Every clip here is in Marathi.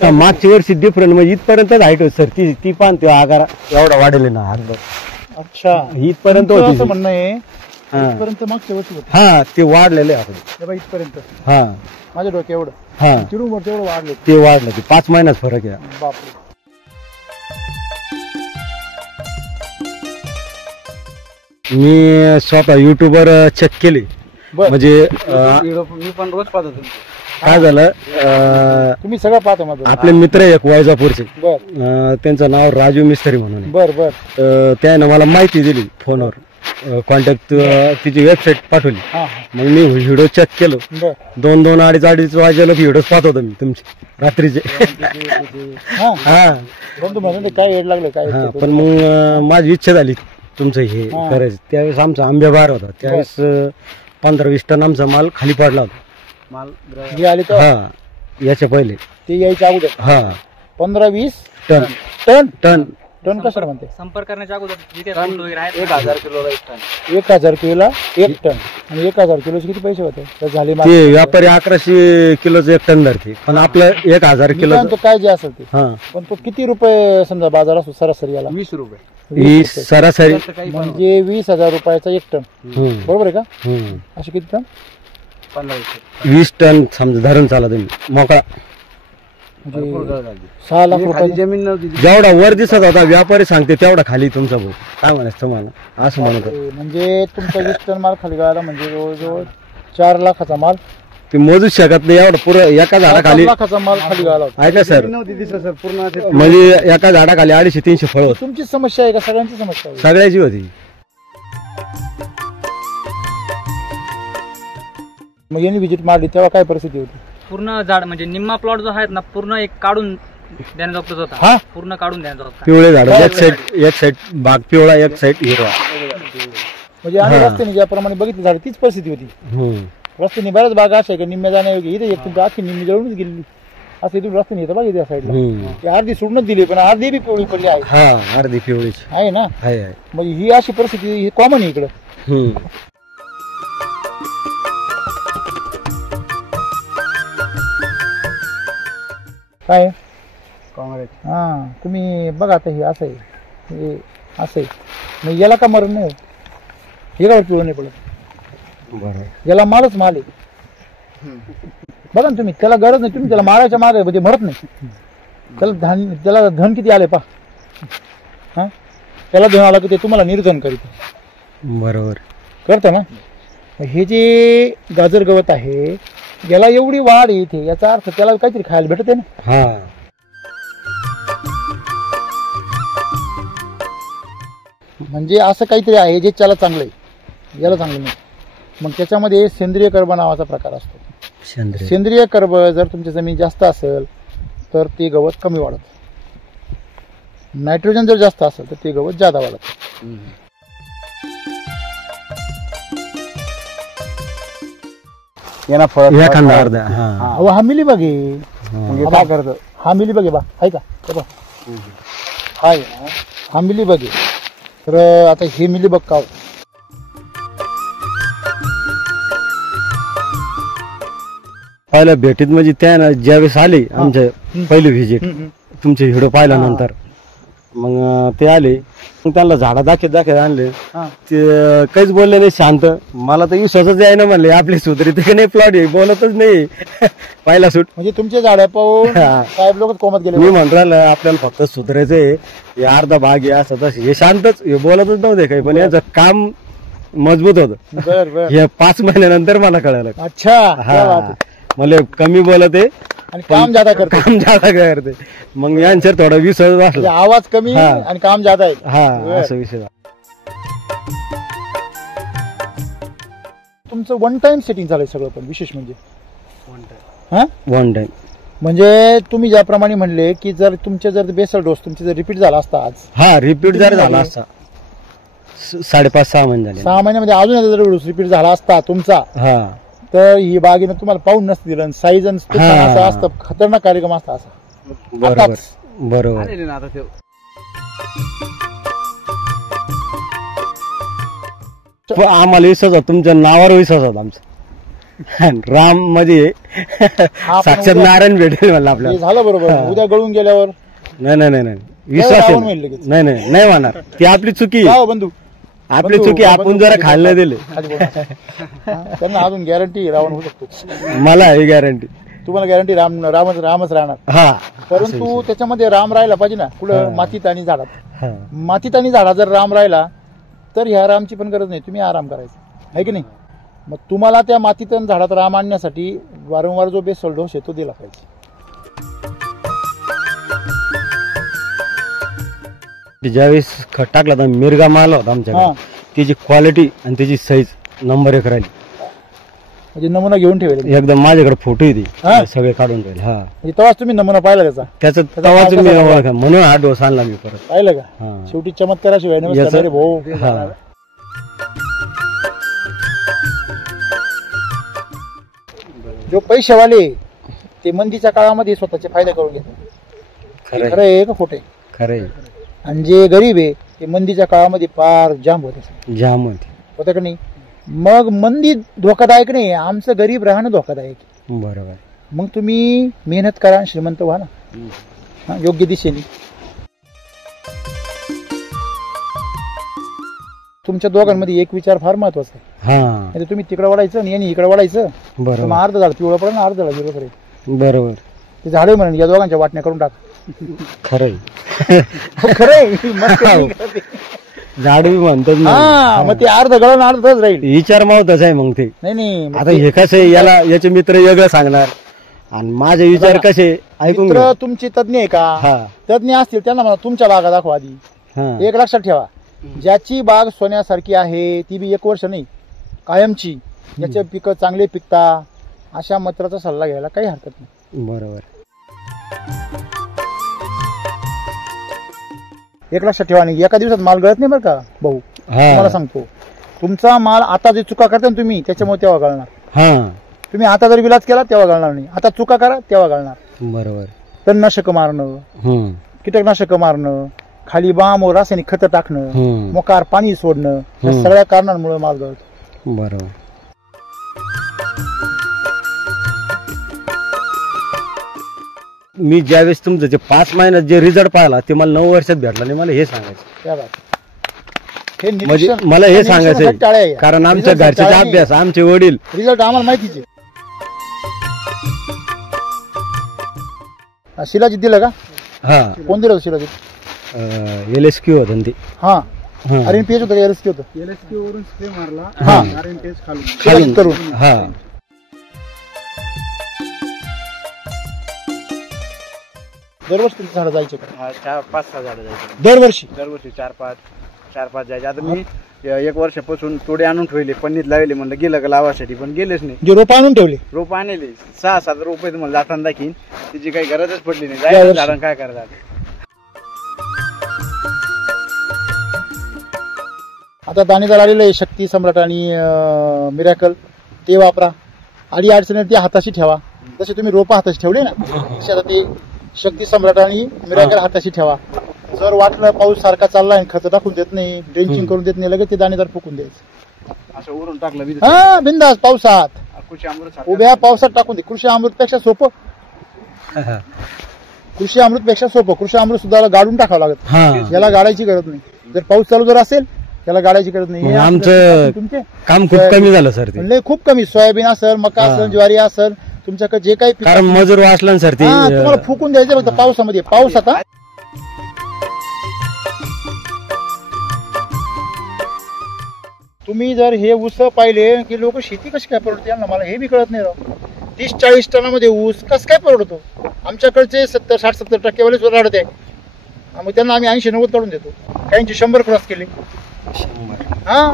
मागच्या वर्षी डिफरंट म्हणजे इथपर्यंत हाईट होती सर, ती पण ते आगारा एवढा वाढेल ना अर्ध. अच्छा, इथपर्यंत तुमचं होती असं ती. म्हणणं आहे हा. इथपर्यंत मागच्या वर्षी होतं. हा ते वाढलेले आहे आपले. हे बघ इथपर्यंत हा माझ्या डोक्या एवढं हा चिडून वर तेवढं वाढले. ते वाढलं, ते 5 महिन्यात फरक आहे. बापरे. मी स्वतः युट्यूबवर चेक केले. बर. म्हणजे मी पण रोज पाहतो काय झालं, तुम्ही सगळं पाहतो माझं. आपले मित्र एक वैजापूरचे, बर त्यांचं नाव राजू मिस्त्री म्हणून आहे. बर बर. त्यानं मला माहिती दिली फोनवर, कॉन्टॅक्ट तिची वेबसाईट पाठवली. हा मग मी व्हिडिओ चेक केलो. बर 2 अडीच वाजेला व्हिडिओ पाहत होतो मी तुमचे रात्रीचे. हा हा बंधू म्हणून काय येड लागलं काय हा पण मग माझी इच्छा झाली तुमचं हे हा. करायचं. त्यावेळेस आमचा आंबे बार होता, त्यावेळेस 15-20 टन आमचा माल खाली पडला होता. हे आले तर हा याच्या पहिले ते यायच्या अगोदर हा 15-20 टन टन टन टन कशाला म्हणते. संपर्क करण्याच्या अगोदर जिथे वगैरे आहेत 1000 किलोला 1000 किलोला 1 टन. आणि 1000 किलोचे किती पैसे होते तर झाले ते व्यापारी 1100 किलोचं 1 टन धरते, पण आपलं 1000 किलो तो काय जे असेल ते. हा पण तो किती रुपये समजा बाजार असतो सरासरी याला 20 रुपये. ही सरासरी म्हणजे 20,000 रुपयाचा 1 टन. हम्म, बरोबर आहे का. हम्म. असे किती टन 20 टन समजा धरून चाला तुम्ही मोकळा. म्हणजे 6 लाख रुपये जमीन नव्हती. जेवढा वर दिसत होता व्यापारी सांगते तेवढा खाली तुमचा भाऊ. काय म्हणायचं तुम्हाला असं म्हणत होतं. म्हणजे तुमचा 20 टन माल खाली गाळला म्हणजे जवळजवळ 4 लाखाचा माल. ते मोजूच शकत नाही एवढं पुरं एका झाडाखाली. 4 लाखाचा माल खाली गाळला होता. ऐका सर, नव्हती दिसत सर पूर्ण. म्हणजे एका झाडाखाली 250-300 फळ होत. तुमची समस्या आहे का सगळ्यांची समस्या आहे. सगळ्याची होती. मग यांनी व्हिजिट मारली तेव्हा काय परिस्थिती होती. पूर्ण झाड म्हणजे निम्मा प्लॉट जो आहे ना पूर्ण एक काढून देण्याचा होता. हा पूर्ण काढून देण्याचा होता. पिवळे झाड, एक साईड बाग पिवळा, एक साईड हिरवा. म्हणजे आम्ही रस्त्याने ज्याप्रमाणे बघितली झाली तीच परिस्थिती होती. हम्म. रस्त्याने बऱ्याच बागा अशा आहे का निम्म्या जाण्यायोग्य इथे एक तुमची आखी निम्मी जळूनच गेलेली. असं इथून रस्त्याने येतं बघा त्या साईडला. हम्म. ती अर्धी सोडूनच दिली पण अर्धी बी पिवळी पडली आहे. हा अर्धी पिवळीची आहे ना. आहे. मग ही अशी परिस्थिती कॉमन आहे इकडं. हम्म. काय आहे? काँग्रेस हा तुम्ही बघा आता हे असं आहे, हे असं आहे. मग याला का मरण नाही हे का पिवळं नाही पडत. बरोबर. याला मालच माल आहे. बघा ना तुम्ही, त्याला गरज नाही, तुम्ही त्याला मारायच्या मागे म्हणजे मरत नाही. त्याला धन किती आले पा. हा त्याला धन आला की ते तुम्हाला निर्धन करीत बरोबर. करतं ना. हे जे गाजर गवत आहे याला एवढी वाढ येते याचा अर्थ त्याला काहीतरी खायला भेटते ना. हा म्हणजे असं काहीतरी आहे जे त्याला चांगलं आहे याला चांगलं नाही. मग त्याच्यामध्ये सेंद्रिय कर्ब नावाचा प्रकार असतो. चंद्र. सेंद्रिय कर्ब जर तुमची जमीन जास्त असेल तर ते गवत कमी वाढत. नायट्रोजन जर जास्त असेल तर ते गवत जादा वाढत. यांना फळ एखादा अर्धा. हा अहो हा मिलीबग आहे. म्हणजे काय करतो हा मिलीबग आहे बा आहे का हे बघ. हा आहे ना, हा मिलीबग आहे. तर आता हे मिलीबग का पहिल्या भेटीत म्हणजे त्या ज्यावेळेस आले आमच्या पहिली व्हिजिट तुमचे व्हिडिओ पाहिल्यानंतर मग ते आले. मग त्यांना झाडा दाखवत आणले. हा. ते काहीच बोलले नाही, शांत. मला तर विश्वासच आहे ना, म्हणले आपली सुधरी ते नाही प्लॉट आहे, बोलतच नाही. पहिला सूट म्हणजे तुमच्या झाड्या पाहून हा. साहेब लोक कोमत गेले. मी म्हणून राहिलं आपल्याला फक्त सुधारायचंय, हे अर्धा भाग आहे असं तसं. हे शांतच, हे बोलतच नव्हते काही, पण याचं काम मजबूत होतं. बर बर. हे 5 महिन्यानंतर मला कळालं. अच्छा क्या बात हा आहे. मला कमी बोलत आहे, आणि काम जादा करतो. काम जादा करते. मग यांच्यावर थोडा विश्वास म्हणजे बसला. आवाज कमी हा. आणि काम जादा आहे. हा बर. असा विषय झाला. तुमचं वन टाइम सेटिंग झालंय सगळं, पण विशेष म्हणजे हा वन टाइम म्हणजे तुम्ही ज्याप्रमाणे म्हणले की जर तुमचे जर बेसल डोस तुमचे जर रिपीट झाला असता आज हा रिपीट जर झाला असता 5.5-6 महिने झाले. 6 महिन्यामध्ये अजून जर डोस रिपीट झाला असता तुमचा हा तर ही बागेनं तुम्हाला पाहून नसतं दिलं. साईज हा. असं असतं, खतरनाक कार्यक्रम असता असा. बरोबर आताच. बरोबर. आलेले ना आता ते आम्हाला विश्वास होता, तुमच्या नावावर विश्वास होता आमचा. राम म्हणजे साक्षात नारायण भेटेल म्हणलं हे आपल्याला. झालं बरोबर. उद्या गळून गेल्यावर नाही नाही नाही नाही विश्वास रावण आहे होईल ना. लगेच. नाही नाही नाही होणार ती आपली चुकी का आहे. हो बंधू? आपली बंधू, चुकी आपण बंधू, जरा बंधू, खाल्लं दिले खाली बोला. हा, त्यांना अजून गॅरंटी रावण होऊ शकतो. मला ही गॅरंटी. तुम्हाला गॅरंटी रामच राहणार. हा परंतु त्याच्यामध्ये राम राहिला पाहिजे ना, कुठं हा. मातीत आणि झाडात. हा. मातीत आणि झाडात जर राम राहिला तर ह्या रामची पण गरज नाही, तुम्ही आराम करायचा आहे की नाही. मग तुम्हाला त्या मातीत आणि झाडात राम आणण्यासाठी वारंवार जो बेसल डोस आहे तो दिला पाहिजे. ज्यावेळेस खत टाकला तर मिरगा माल होता हा. आमच्याकडे. त्याची क्वालिटी आणि त्याची साईज नंबर 1 राहिली. म्हणजे नमुना घेऊन ठेवले म्हणजे एकदम माझ्याकडे फोटो हा? येते सगळे काढून राहील. हा तेव्हाच तुम्ही नमुना पाहिला त्याचा, त्याचा त्याचा तवाच काय मी कसा ओळखला. म्हणून हा डोस आणला मी परत. पाहिलं का. हा. शेवटी चमत्काराशिवाय नमस्कार याचं- रे भाऊ. हा. जो पैसेवाले ते मंदीच्या काळामध्ये स्वतःचे फायदे करून घेतात. खरंय खरं आहे का खोटे. खरंय. आणि जे गरीब आहे ते मंदीच्या काळामध्ये पार जाम होते. जाम होते. होतं का नाही. मग मंदी धोकादायक नाही, आमचं गरीब राहणं धोकादायक. बरोबर. मग तुम्ही मेहनत करा, श्रीमंत व्हा ना. हा, योग्य दिशेने. तुमच्या दोघांमध्ये एक विचार फार महत्वाचा आहे. हा नाही तर तुम्ही तिकडे वळायचं आणि यांनी इकडे वळायचं तर मग बरोबर. अर्ध झाड पिवळं पडेल ना, अर्ध झाड हिरवं पडेल. बरोबर. ते झाडे म्हणून या दोघांच्या वाटण्या करून टाक. खरंय. खरंय. मस्त आहे. झाड बी म्हणतात ना. हा, मग ते अर्ध गळून अर्धच राहील. विचार मावतच आहे मग ते. नाही मग आता हे कसं आहे, याला याचे मित्र वेगळं सांगणार आणि माझे विचार कसे ऐकून मित्र घ्या. तुमचे तज्ञ आहे का. हा. तज्ञ असतील त्यांना म्हणा तुमच्या बागा दाखवा आधी. हा. एक लक्षात ठेवा, ज्याची बाग सोन्यासारखी आहे ती बी 1 वर्ष नाही कायमची, ज्याचे पिकं चांगले पिकता अशा मित्राचा सल्ला घ्यायला काही हरकत नाही. बरोबर. एक लक्षात ठेवा, नाही एका दिवसात माल गळत नाही बरं का भाऊ. हा. मला सांगतो, तुमचा माल आता जे चुका करता ना तुम्ही त्याच्यामुळे तेव्हा गळणार. हा. तुम्ही आता जर विलास केला तेव्हा गळणार नाही, आता चुका करा तेव्हा गळणार. बरोबर. तणनाशक मारणं, हम्म. कीटकनाशक मारणं, खाली बाम व रासायनिक खतं टाकणं, हम्म. मोकार पाणी सोडणं, या सगळ्या कारणांमुळे माल गळतो. बरोबर. मी ज्यावेळेस तुमचं जे 5 महिन्यात जे रिझल्ट पाहिला ते मला 9 वर्षात भेटला नाही. मला हे सांगायचं. त्या बात. हे म्हणजे निरीक्षण- मला हे निरीक्षणासाठी सांगायचं टाळ्या आहे. या. कारण आमच्या निरीक्षणासाठी घरचे टाळ्या अभ्यास आमचे वडील नाही. रिझल्ट आम्हाला माहितीच आहे. शिलाजीत दिलं का. हा कोण दिलं होतं शिलाजीत. LSQ होतं ना ते. हा. हा. आर एन पी एच होतं, LSQ होतं. LSQ वरून स्प्रे मारला. हा. RNTS खालून. शिलाजीत करून. हा. दरवर्षी तुमचं झाडं जायचे का. हा, 4-5-6 झाडं जायचे दरवर्षी. दरवर्षी. 4-5 जायचे. आता मी 1 वर्षापासून तोडे आणून ठेवले, पन्नीत लावले, म्हणलं गेलं का लावासाठी, पण गेलेच नाही. जे रोपं आणून ठेवले. रोप आणले 6-7 रुपये तुम्हाला जाताना दाखीन, त्याची काही गरजच पडली नाही. या जायचं वर्षी. झाडांना काय करतात. आता दाणेदार आलेलं आहे शक्ती सम्राट आणि मिरॅकल, ते वापरा. आडी अडचणी ते हाताशी ठेवा. जसे तुम्ही रोपं हाताशी ठेवले ना, तसे आता ते शक्ती सम्राट आणि मिरॅकल हाताशी ठेवा. जर वाटलं पाऊस सारखा चाललाय, खत टाकून देत नाही, ड्रेंचिंग करून देत नाही, लगेच ते दाणेदार फुकून द्यायचं. असं उरून टाकलं बी हा, बिंदास पावसात, कृषी अमृत सारखं. उभ्या पावसात टाकून दे. कृषी अमृतपेक्षा सोपं. कृषी अमृतपेक्षा सोपं. कृषी अमृत सुद्धा गाडून टाकावं लागत. हा. याला गाडायची गरज नाही. जर पाऊस चालू जर असेल त्याला गाडायची गरज नाही. मग हे आमचं तुमचे काम खूप कमी झालं सर ते. लय खूप कमी. सोयाबीन असेल, मका असेल, ज्वारी असेल, तुमच्याकडे जे काही पिकं- कारण मजूर वाचला ना सर ते. हा, तुम्हाला फुकून द्यायचं फक्त पावसामध्ये. पाऊस आता तुम्ही जर हे ऊस पाहिले की लोक शेती कशी काय परवडते यांना, मला हे बी कळत नाही राव. 30-40 टनामध्ये ऊस कसं काय परवडतो. आमच्याकडचे 60-70% वाले सुद्धा राहत आहे. मग त्यांना आम्ही 80-90 काढून देतो. काहींचे 100 क्रॉस केले. हा,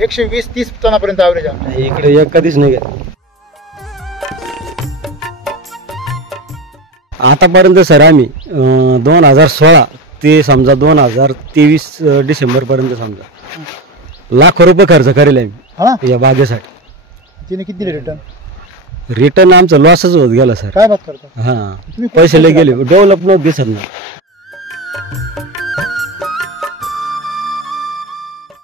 120-30 टनापर्यंत ॲव्हरेज आहे. इकडे एक कधीच नाही गेलं. आतापर्यंत सर आम्ही 2016 ते समजा 2023 डिसेंबर पर्यंत समजा लाखो रुपये खर्च करेल आम्ही हा, या बागेसाठी. तिने किती दिले रिटर्न. रिटर्न आमचं लॉसच होत गेला सर. काय बात करता. हा, तुम्ही खूप पैसे लय पैसे गेले. डेव्हलप नव्हतं दिसत ना.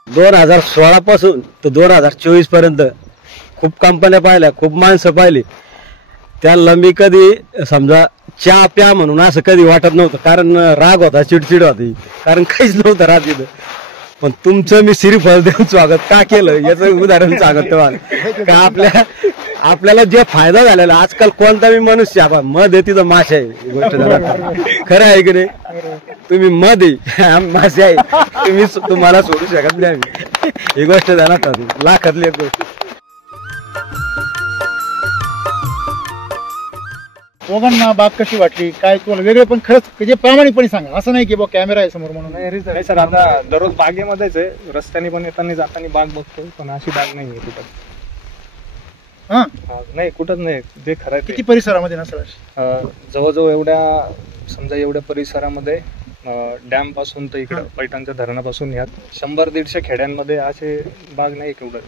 2016 पासून तर 2024 पर्यंत खूप कंपन्या पाहिल्या, खूप माणसं पाहिली, त्यांना मी कधी समजा चहा प्या म्हणून असं कधी वाटत नव्हतं, कारण राग होता, चिडचिड होती, कारण काहीच नव्हतं राग तिथं. पण तुमचं मी श्रीफळ देऊन स्वागत का केलं याचं उदाहरण सांगत तुम्हाला का आपल्याला जे फायदा झालेला. आजकाल कोणता मी मनुष्य आपण मध आहे तिथं मासे आहे, ही गोष्ट खरं आहे की नाही. तुम्ही मध आहे, मासे आहे, तुम्हाला सोडू शकत नाही आम्ही. ही गोष्ट झाला लाखातली एक गोष्ट. दोघांना बाग कशी वाटली, काय तुम्हाला वेगळे पण खरंच जे प्रामाणिकपणे सांगा, असं नाही की बा कॅमेरा आहे समोर म्हणून. नाही सर, आता दररोज बागेमध्येच आहे, रस्त्याने पण येताना जाताना बाग बघतो, पण अशी बाग नाही आहे कुठं. हा नाही कुठंच नाही, जे खरं आहे किती परिसरामध्ये नसेल? जवळजवळ एवढ्या परिसरामध्ये डॅम पासून तर इकडं पैठणच्या धरणापासून यात 100-150 खेड्यांमध्ये असे बाग नाही केवढं.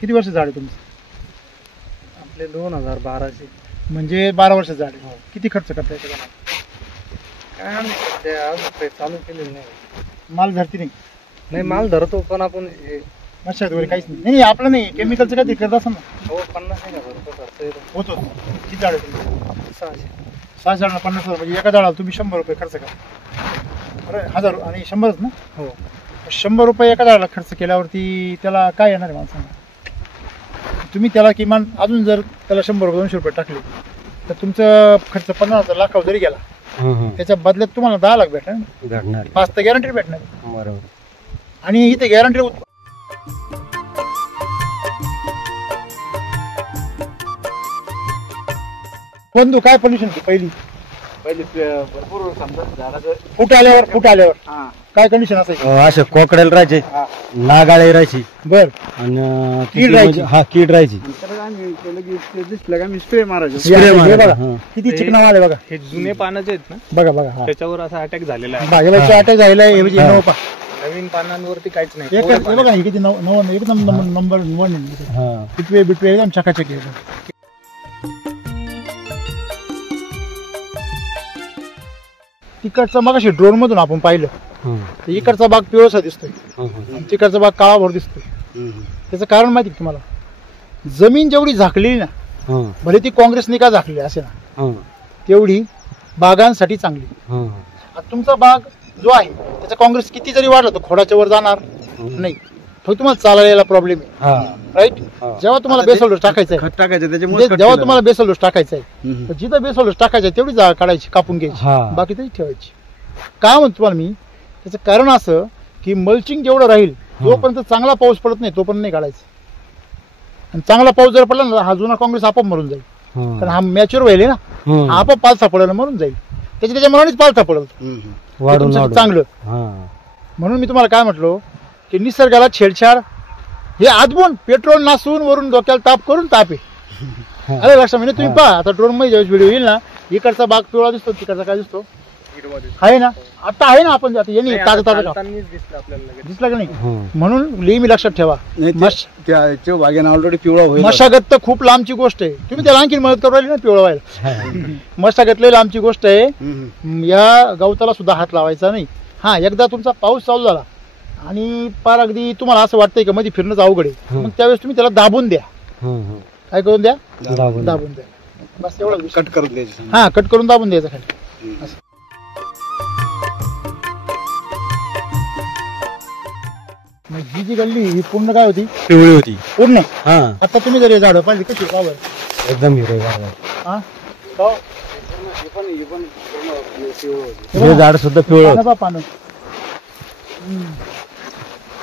किती वर्ष झाड आहे तुमचं? आपले 2012चे. म्हणजे 12 वर्ष झाड आहे. किती खर्च करता येतो? काय आम्ही सध्या अजून काही चालू केलेलं नाही. माल धरती नाही माल धरतो, पण आपण मशागत वगैरे काहीच नाही. नाही आपलं नाही, केमिकलचं काय करत असं ना. हो 50 नाही का धरतो होतो. किती झाड आहे तुमचं? 600. 6 झाडांना 50,000 म्हणजे एका झाडाला तुम्ही 100 रुपये खर्च करा. बरं 1000 आणि 100च ना. हो 100 रुपये एका झाडाला खर्च केल्यावरती त्याला काय येणार आहे माणसांना? तुम्ही त्याला किमान अजून जर त्याला 100 रुपये 200 रुपये टाकले तर तुमचं खर्च 50,000 लाखावर जरी गेला त्याच्या बदल्यात तुम्हाला 10 लाख भेटणार. 5 तर गॅरंटी भेटणार. बरोबर. आणि इथे गॅरंटी बंधू काय पोल्युशन पहिली भरपूर समजा झाडाचं फुट आल्यावर काय कंडिशन असायची? असे कोकडेल राहायचे, नागाळे राहायची, बर आणि कीड राहायची. हा कीड राहायची. तर आम्ही केलं की ते दिसलं का आम्ही स्प्रे मारायचो. स्प्रे मारायचा, बघा हा. किती चिकना आले बघा. हे जुने पानाचे आहेत ना, बघा हा त्याच्यावर असा अटॅक झालेला आहे. भाजपाचा अटॅक झालेला आहे. म्हणजे नवपा नवीन पानांवरती काहीच नाही. एक हे बघा हे किती एकदम नंबर 1 हा. बिटवे एकदम चकाचक आहे. तिकडचा मगाशी ड्रोन मधून आपण पाहिलं तर इकडचा भाग पिवळसा दिसतोय आणि तिकडचा भाग काळाभर दिसतोय. त्याचं कारण माहिती तुम्हाला? जमीन जेवढी झाकलेली ना, भले ती काँग्रेसने का झाकली असे ना, तेवढी बागांसाठी चांगली. आता तुमचा बाग जो आहे त्याचा काँग्रेस किती जरी वाढला तर खोडाच्या वर जाणार नाही. फक्त तुम्हाला चालायला प्रॉब्लेम आहे, राईट. जेव्हा तुम्हाला बेसल डोस टाकायचा आहे, खत टाकायचं त्याच्यामुळे जेव्हा तुम्हाला बेसल डोस टाकायचा आहे तर जिथं बेसल डोस टाकायचा आहे तेवढी जागा काढायची, कापून घ्यायची, बाकी तरी ठेवायची. का म्हणतो तुम्हाला मी? त्याचं कारण असं की मल्चिंग जेवढं राहील जोपर्यंत चांगला पाऊस पडत नाही तोपर्यंत नाही काढायचं. आणि चांगला पाऊस जर पडला ना, हा जुना काँग्रेस आपोआप मरून जाईल. कारण हा मॅच्युअर व्हायला ना, हा आपोआप पालथा पडायला मरून जाईल. त्याच्या मनानेच पालथा पडल. चांगलं. म्हणून मी तुम्हाला काय म्हटलो की निसर्गाला छेडछाड हे आदबून पेट्रोल नासून वरून डोक्याला ताप करून ताप आहे. अरे लक्षात म्हणजे तुम्ही पहा आता ड्रोन मध्ये ज्यावेळेस व्हिडिओ येईल ना, इकडचा बाग पिवळा दिसतो, तिकडचा काय दिसतो? आहे ना. आता आहे ना, आपण आता येणे ताजा दिसला का नाही? म्हणून नेहमी लक्षात ठेवा, त्या बागेनं ऑलरेडी पिवळा होईल. मशागत तर खूप लांबची गोष्ट आहे. तुम्ही त्याला आणखी मदत करू राहिली ना पिवळा व्हायला. मशागत लई लांबची गोष्ट आहे. या गवताला सुद्धा हात लावायचा नाही. हा एकदा तुमचा पाऊस चालू झाला आणि पार अगदी तुम्हाला असं वाटतंय की मध्ये फिरणंच अवघड आहे, मग त्यावेळेस तुम्ही त्याला दाबून द्या. काय करून द्या? दाबून द्या. बस एवढं. कट करून द्यायचं. हा कट करून दाबून द्यायचं खाली. ही जी गल्ली ही पूर्ण काय होती? पिवळी होती पूर्ण. हा. आता तुम्ही जर हे झाडं पाहिजे कशी पावर एकदम हिरवे हा हे झाड सुद्धा पिवळं होतं. पानं.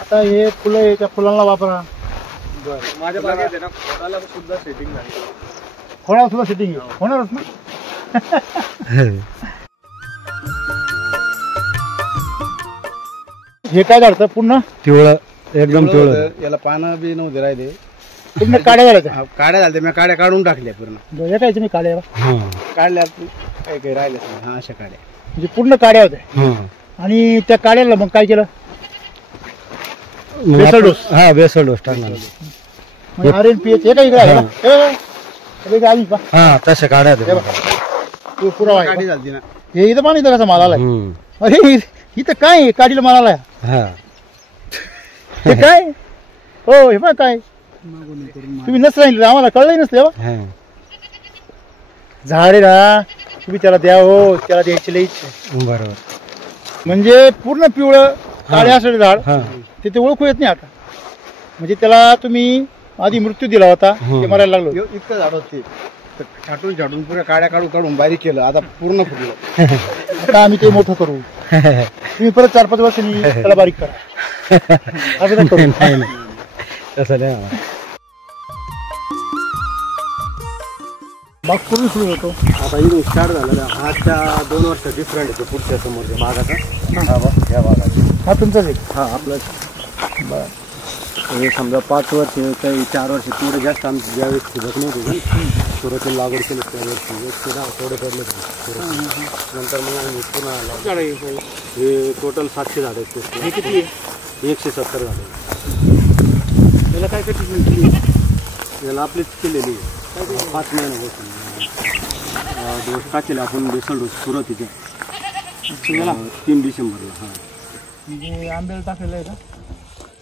आता हे फुलं याच्या फुलांना वापरा. माझ्या बागेत आहे ना, खोडाला सुद्धा सेटिंग झाली. खोडाला सुद्धा सेटिंग होणारच ना. हे काय झालं पूर्ण पिवळं, एकदम पिवळं. याला पानं बी नव्हते राहिले, पूर्ण काड्या झाल्या. काड्या झाल्या. मी काड्या काढून टाकल्या पूर्ण. काय तुम्ही काड्या काढल्या काही काही राहिल्या. हा अशा काड्या म्हणजे पूर्ण काड्या होत्या. आणि त्या काड्याला मग काय केलं? Basal dose. हा बेसल डोस टाकणार. RNPH हे काय इकडे आली पा. हा तशा काढ्या पुरावा काडी झाली ना. हे इथं पाणी इथं कसा माल आलाय? अरे इथं काय काडीला माल आलाय? हा हे काय हो हे पण काय तुम्ही नसलं सांगितलं आम्हाला कळलंही नसतं हो. हा. झाड आहे ना तुम्ही त्याला द्या हो त्याला द्यायची लई इच्छा आहे. बरोबर. म्हणजे पूर्ण पिवळं काळे असलेलं झाड हा. ते ओळखू येत नाही आता. म्हणजे त्याला तुम्ही आधी मृत्यू दिला होता ते मरायला लागलो. इतकं झाड होते छाटून छाटून पुऱ्या काड्या काढून बारीक केलं, आता पूर्ण फुटलं. आता आम्ही ते मोठं करू. तुम्ही परत 4-5 वर्षांनी त्याला बारीक करा. असं नका करू. नाही, नाही. तसं नाही होणार. बाग पूर्ण सुरू होतो. आता इथून स्टार्ट झालेला हा त्या 2 वर्ष डिफरंट आहे पुढच्या समोरच्या भागाचा. हा बघ या भागाचा. हा तुमचाच आहे. हा आपलं हे समजा 5 वर्ष काही 4 वर्ष थोडे जास्त आमची ज्यावेळेस ठिबक नव्हती ना सुरुवातीला लागवड केली त्यावेळेस 1 ते 10 थोडे पडले नंतर मग आम्ही पुन्हा लावलं. हे टोटल 700 झाड आहेत. हे किती आहे? 170 झाडे. त्याला काय कधी याला आपलीच केलेली आहे 5 महिन्यापासून डोस टाकेला आपण बेसल डोस सुरुवातीच्या 3 डिसेंबरला. हा म्हणजे आंब्याला टाकलेलं आहे का?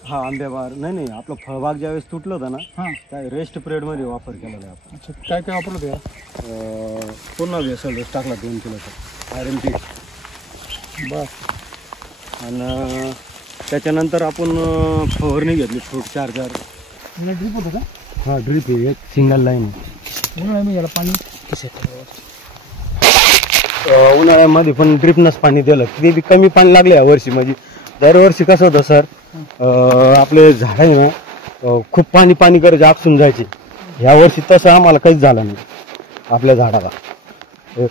हा आंब्याबार नाही आपलं फळबाग ज्यावेळेस तुटलं होतं ना हां त्या रेस्ट पिरियडमध्ये वापर केलेला आहे आपण. अच्छा काय काय वापरलं ते? पूर्ण बेसल डोस टाकला 2 किलोचा आयरन पीठ. बस आणि त्याच्यानंतर आपण फवारणी घेतली फ्रूट चार्जर. ड्रीप होतं का? हा ड्रीप आहे एक सिंगल लाईन. म्हणून आम्ही याला पाणी उन्हाळ्यामध्ये पण ड्रिपनंच पाणी दिलं ते बी कमी पाणी लागले या वर्षी. म्हणजे दरवर्षी कसं होतं सर आपले झाड आहे ना खूप पाणी करायचे आपसून जायचे. ह्या वर्षी तसं आम्हाला काहीच झालं नाही आपल्या झाडाला.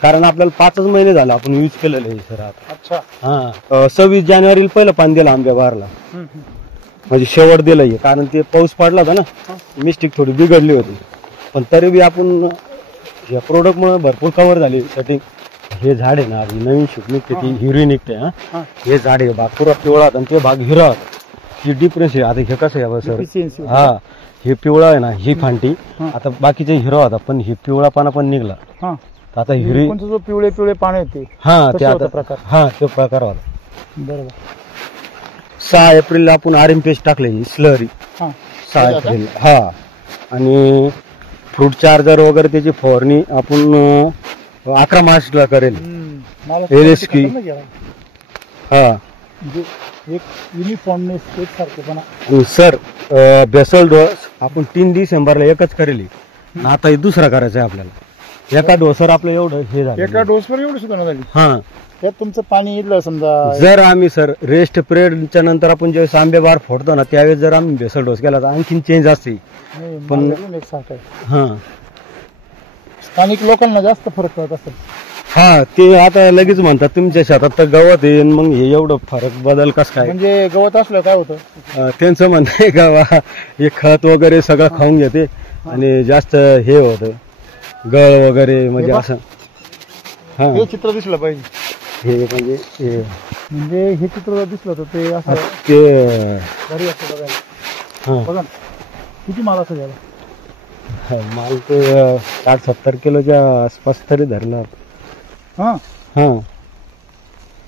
कारण आपल्याला 5च महिने झाले आपण यूज केलेलं आहे सर आता. अच्छा हा 26 जानेवारीला पहिलं पाणी दिलं आंब्याबारला. म्हणजे शेवट दिलं आहे कारण ते पाऊस पडला होता ना मिस्टेक थोडी बिघडली होती. पण तरी बी आपण या प्रोडक्टमुळे भरपूर कव्हर झाली सेटिंग. हे झाड आहे ना आधी नवीन शूट निघते ती हिरवी निघते. हा हे झाड आहे भाग पुरा पिवळा होता आणि ते भाग हिरा होता. ही डिफरन्स आहे. आता हे कसं आहे सर हा हे पिवळा आहे ना ही फांटी आता बाकीचे हिरो होता पण हे पिवळापणा पण निघला. आता हिरी जो पिवळे पाणी येते हा ते आता प्रकार. हा तो प्रकार होता. बरोबर. 6 एप्रिलला आपण आरएम पेस्ट टाकले स्लरी 6 एप्रिल. हा आणि फ्रूट चार्जर वगैरे त्याची फवारणी आपण 11 मार्चला करेल. LSK हा एक युनिफॉर्मनेस एक सारखेपणा. सर बेसल डोस आपण 3 डिसेंबरला एकच करेल. आता हे दुसरा करायचा आहे आपल्याला. एका डोसवर आपलं एवढं हे झालं. एका डोसवर एवढी सुधारणा झाली. हा त्यात तुमचं पाणी इथलं समजा जर आम्ही सर रेस्ट पिरियडच्या नंतर आपण ज्यावेळेस आंबेबार फोडतो ना त्यावेळेस जर आम्ही बेसल डोस केला तर आणखीन चेंज असते. पण एक सारखं हा स्थानिक लोकांना जास्त फरक पडत असेल. हा ते आता लगेच म्हणतात तुमच्या शेतात तर गवत आहे मग हे एवढं फरक बदल कस काय. म्हणजे गवत असलं काय होतं त्यांचं म्हणणं आहे का हे खत वगैरे सगळं खाऊन घेते आणि जास्त हे होतं गळ वगैरे म्हणजे असं. हा हे चित्र दिसलं पाहिजे. हे म्हणजे हे चित्र जर दिसलं तर ते असं ते घरी असं बघायला. हा बघा किती माल असं झाला. माल ते 60-70 किलोच्या आसपास तरी धरला. हा हा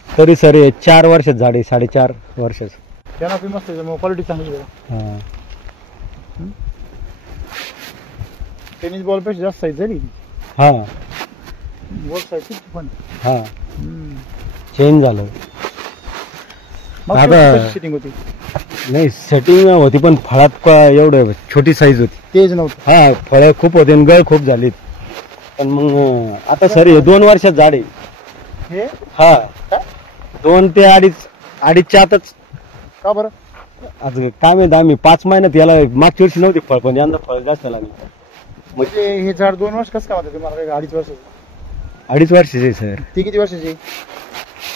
तरी सर हे 4 वर्षात झाडे 4.5 वर्षाच. त्यांना तुम्ही मस्त क्वालिटी चांगली आहे. हा टेनिस बॉल पेक्षा जास्त साईज झाली. हा बॉल साईज पण हा चेंज झालं. आता सेटिंग होती नाही सेटिंग होती पण फळात एवढं छोटी साईज होती. तेज नव्हतं. हा फळं खूप होते आणि गळ खूप झालीत. पण मग आता सर हे 2 वर्षात झाड आहे. हे हा 2 ते 2.5च्या आतच. का बरं आज काय माहित आम्ही 5 महिन्यात याला मागच्या वर्षी नव्हती फळ पण यंदा फळ जास्त लागली. म्हणजे हे झाड 2 वर्ष कसं काय होतं तुम्हाला? 2.5 वर्षाचं. 2.5 वर्षाचे सर. ती किती वर्षाची?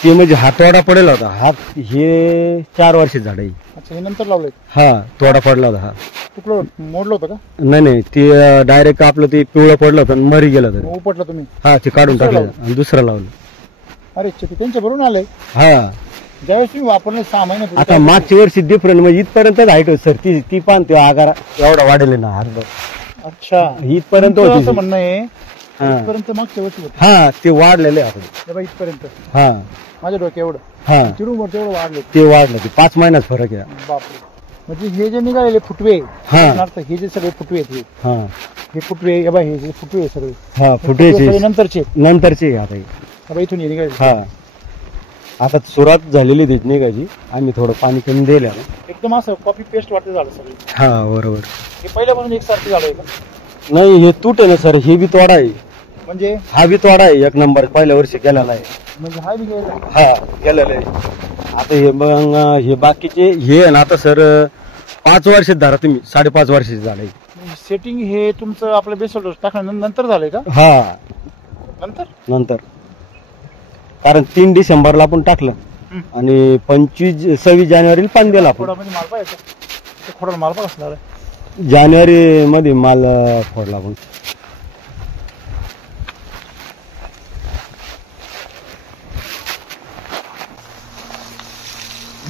ते म्हणजे हा तोडा पडेल होता. हा हे 4 वर्षाचे झाड आहे. अच्छा हे नंतर लावलंय. हा तोडा पडला होता. हा तुकडं मोडलं होतं का? नाही ते डायरेक्ट आपलं ते पिवळं पडलं होतं आणि मरी गेलं होतं. उपटलं तुम्ही? हा ते काढून टाकलं आणि दुसरं लावलं. अरे त्यांच्या भरून आलंय. हा ज्यावेळेस तुम्ही वापरले 6 महिने आता मागच्या वर्षी डिफरंट म्हणजे इथपर्यंत हाईट होती सर. ती पान ते आगारा एवढा वाढेल ना अर्ध. अच्छा इथपर्यंत तुमचं होती. असं म्हणणं आहे हा. इथपर्यंत मागच्या वर्षी होतं. हा ते वाढलेले आपण. हे बघा इथपर्यंत हा माझ्या डोक्या एवढं हा तिरून वरती एवढं वाढले. ते वाढलं ते 5 महिन्यात फरक आहे. बापरे. म्हणजे हे जे निघालेले फुटवे हा. अर्थ हे जे सगळे फुटवे आहेत हा हे फुटवे हे बघा, हे जे फुटवे आहे सगळे हा सगळे फुटेची नंतरचे आहेत. नंतरची आता ही. हा बघा, इथून हे निघाले हा आता सुरुवात झालेली त्याची निघायची. आम्ही थोडं पाणी कमी दिलं ना. एकदम असं कॉपी पेस्ट वाटते झाड सगळे. हा बरोबर. हे पहिल्यापासून एकसारखे झाड आहे का? नाही हे तुट ना सर, हे बी तोडा आहे, म्हणजे हा बी तोडा आहे. एक नंबर पहिल्या वर्षी केलेला आहे. म्हणजे हा बी घ्यायचा. हा केलेलं आहे. आता हे मग हे बाकीचे हे आहे ना आता सर 5 वर्षात धरा तुम्ही, 5.5 वर्षाची झाड आहे. सेटिंग हे तुमचं आपलं बेसल डोस टाकल्यानंतर झालंय का? हा नंतर नंतर, कारण 3 डिसेंबरला आपण टाकलं आणि 26 जानेवारीला पाणी दिलं आपण. खोडामध्ये माल पाहिजे, खोडा माल पण असणार आहे. जानेवारी मध्ये माल फोडला आपण.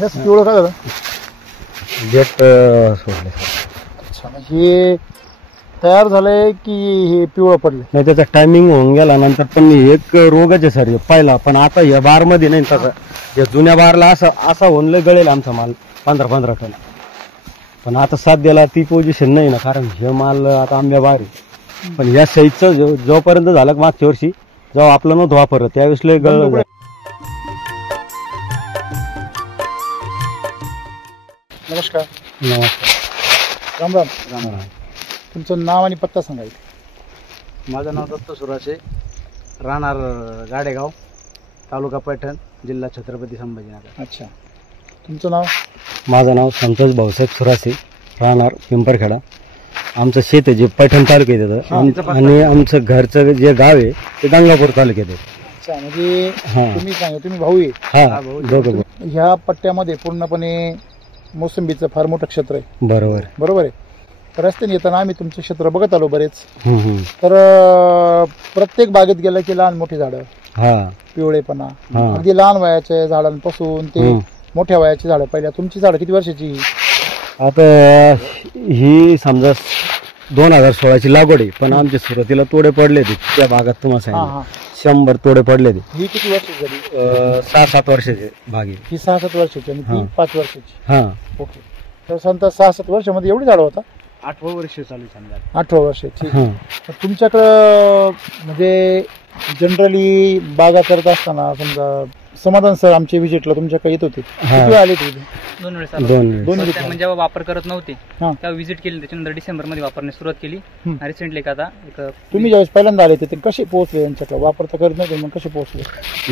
पिवळं काय झालं? डेट सोडले. अच्छा, म्हणजे हे तयार झालंय की हे पिवळं पडलं? नाही त्याचा टायमिंग होऊन गेला नंतर. पण एक रोगच आहे सर हे पहिला. पण आता या बार मध्ये नाही तसं. या जुन्या बारला असा होऊन लय गळेल आमचा माल 15-15 टन. पण आता सध्याला ती पोझिशन नाही ना, कारण हे माल आता आंब्या बार आहे. पण या साईजचं जोपर्यंत झालं मागच्या वर्षी जेव्हा आपलं नव्हतं वापरलं त्यावेळेस लय गळ. नमस्कार. नमस्कार. राम राम. तुमचं नाव आणि पत्ता सांगायचं. माझं नाव दत्त सुराशे, राहणार गाडेगाव, तालुका पैठण, जिल्हा छत्रपती संभाजीनगर. अच्छा, तुमचं नाव? माझं नाव संतोष भाऊसाहेब सुरासे, राहणार पिंपरखेडा. आमचं शेत आहे जे पैठण तालुक्यात येतं आणि आमचं घरचं जे गाव आहे ते गंगापूर तालुक्यात आहे. अच्छा, म्हणजे हा. तुम्ही सांगा, तुम्ही भाऊ आहे? हा दोघं भाऊ. ह्या पट्ट्यामध्ये पूर्णपणे मोसंबीचं फार मोठं क्षेत्र आहे. बरोबर. बरोबर आहे. तर रस्त्याने येताना आम्ही तुमचं क्षेत्र बघत आलो बरेच. हम्म. तर प्रत्येक बागेत गेलं की लहान मोठी झाडं, हा पिवळेपणा, हा. अगदी लहान वयाच्या झाडांपासून ते मोठ्या वयाची झाडं. पहिल्या तुमची झाडं किती वर्षाची? आता ही समजा 2016ची लागवड आहे. पण आमच्या सुरुवातीला तोडे पडले ते त्या भागात. तुम्हाला हा सांगितलं हा. 100 तोडे पडले ते. ही किती वर्षाची झाली? 6-7 वर्षाचे भाग आहे. ही 6-7 वर्षाची आणि ती हा. 5 वर्षाची. हा ओके. तर संत 6-7 वर्षामध्ये एवढी झाडं होता? 8वं वर्ष चालू समजा. 8व्या वर्षाची. हा. तुमच्याकडं म्हणजे जनरली बागा करत असताना समजा समाधान सर आमचे विजिटला तुमच्याकडे येत होते. हा. किती वेळा आले तुम्ही? 2 वेळेस दोन वेळेस. दोन त्या म्हणजे जेव्हा वापर करत नव्हते हा. तेव्हा व्हिजिट केली. त्याच्यानंतर डिसेंबरमध्ये वापरण्यास सुरुवात केली. हम्म. रिसेंटली आता एक तुम्ही ज्यावेळेस पहिल्यांदा आले होते ते कसे पोहोचले यांच्याकडे? वापर तर करत नव्हते, मग कसे पोहोचले?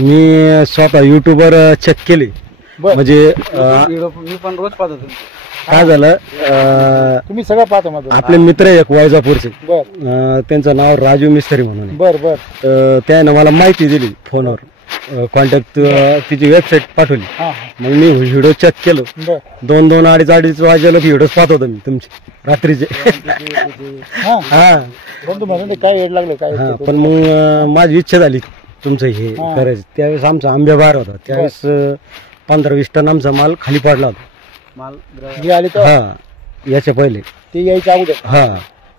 मी स्वतः युट्यूबवर चेक केले. बर. म्हणजे मी पण रोज पाहत होतो. काय झालं तुम्ही सगळं पाहता माझं. आपले मित्र एक वायजापूरचे, बर त्यांचं नाव राजू मिस्त्री म्हणून आहे. बर बर. त्यानं मला माहिती दिली फोनवर. कॉन्टॅक्ट तिची वेबसाईट पाठवली. हा हा. मग मी व्हिडिओ चेक केलं. बर. 2-2, 2:30 वाजेला व्हिडिओ पाहत होतो मी तुमचे रात्रीचे. हा. हा बंधू म्हणून काय वेळ लागले काय हा. ते? पण मग माझी इच्छा झाली तुमचं हे हा. करायचं. त्यावेळेस आमचा आंब्या बार होता. त्यावेळेस 15-20 टन आमचा माल खाली पडला होता. माल हे आले तर हा याच्या पहिले. ते यायच्या अगोदर हा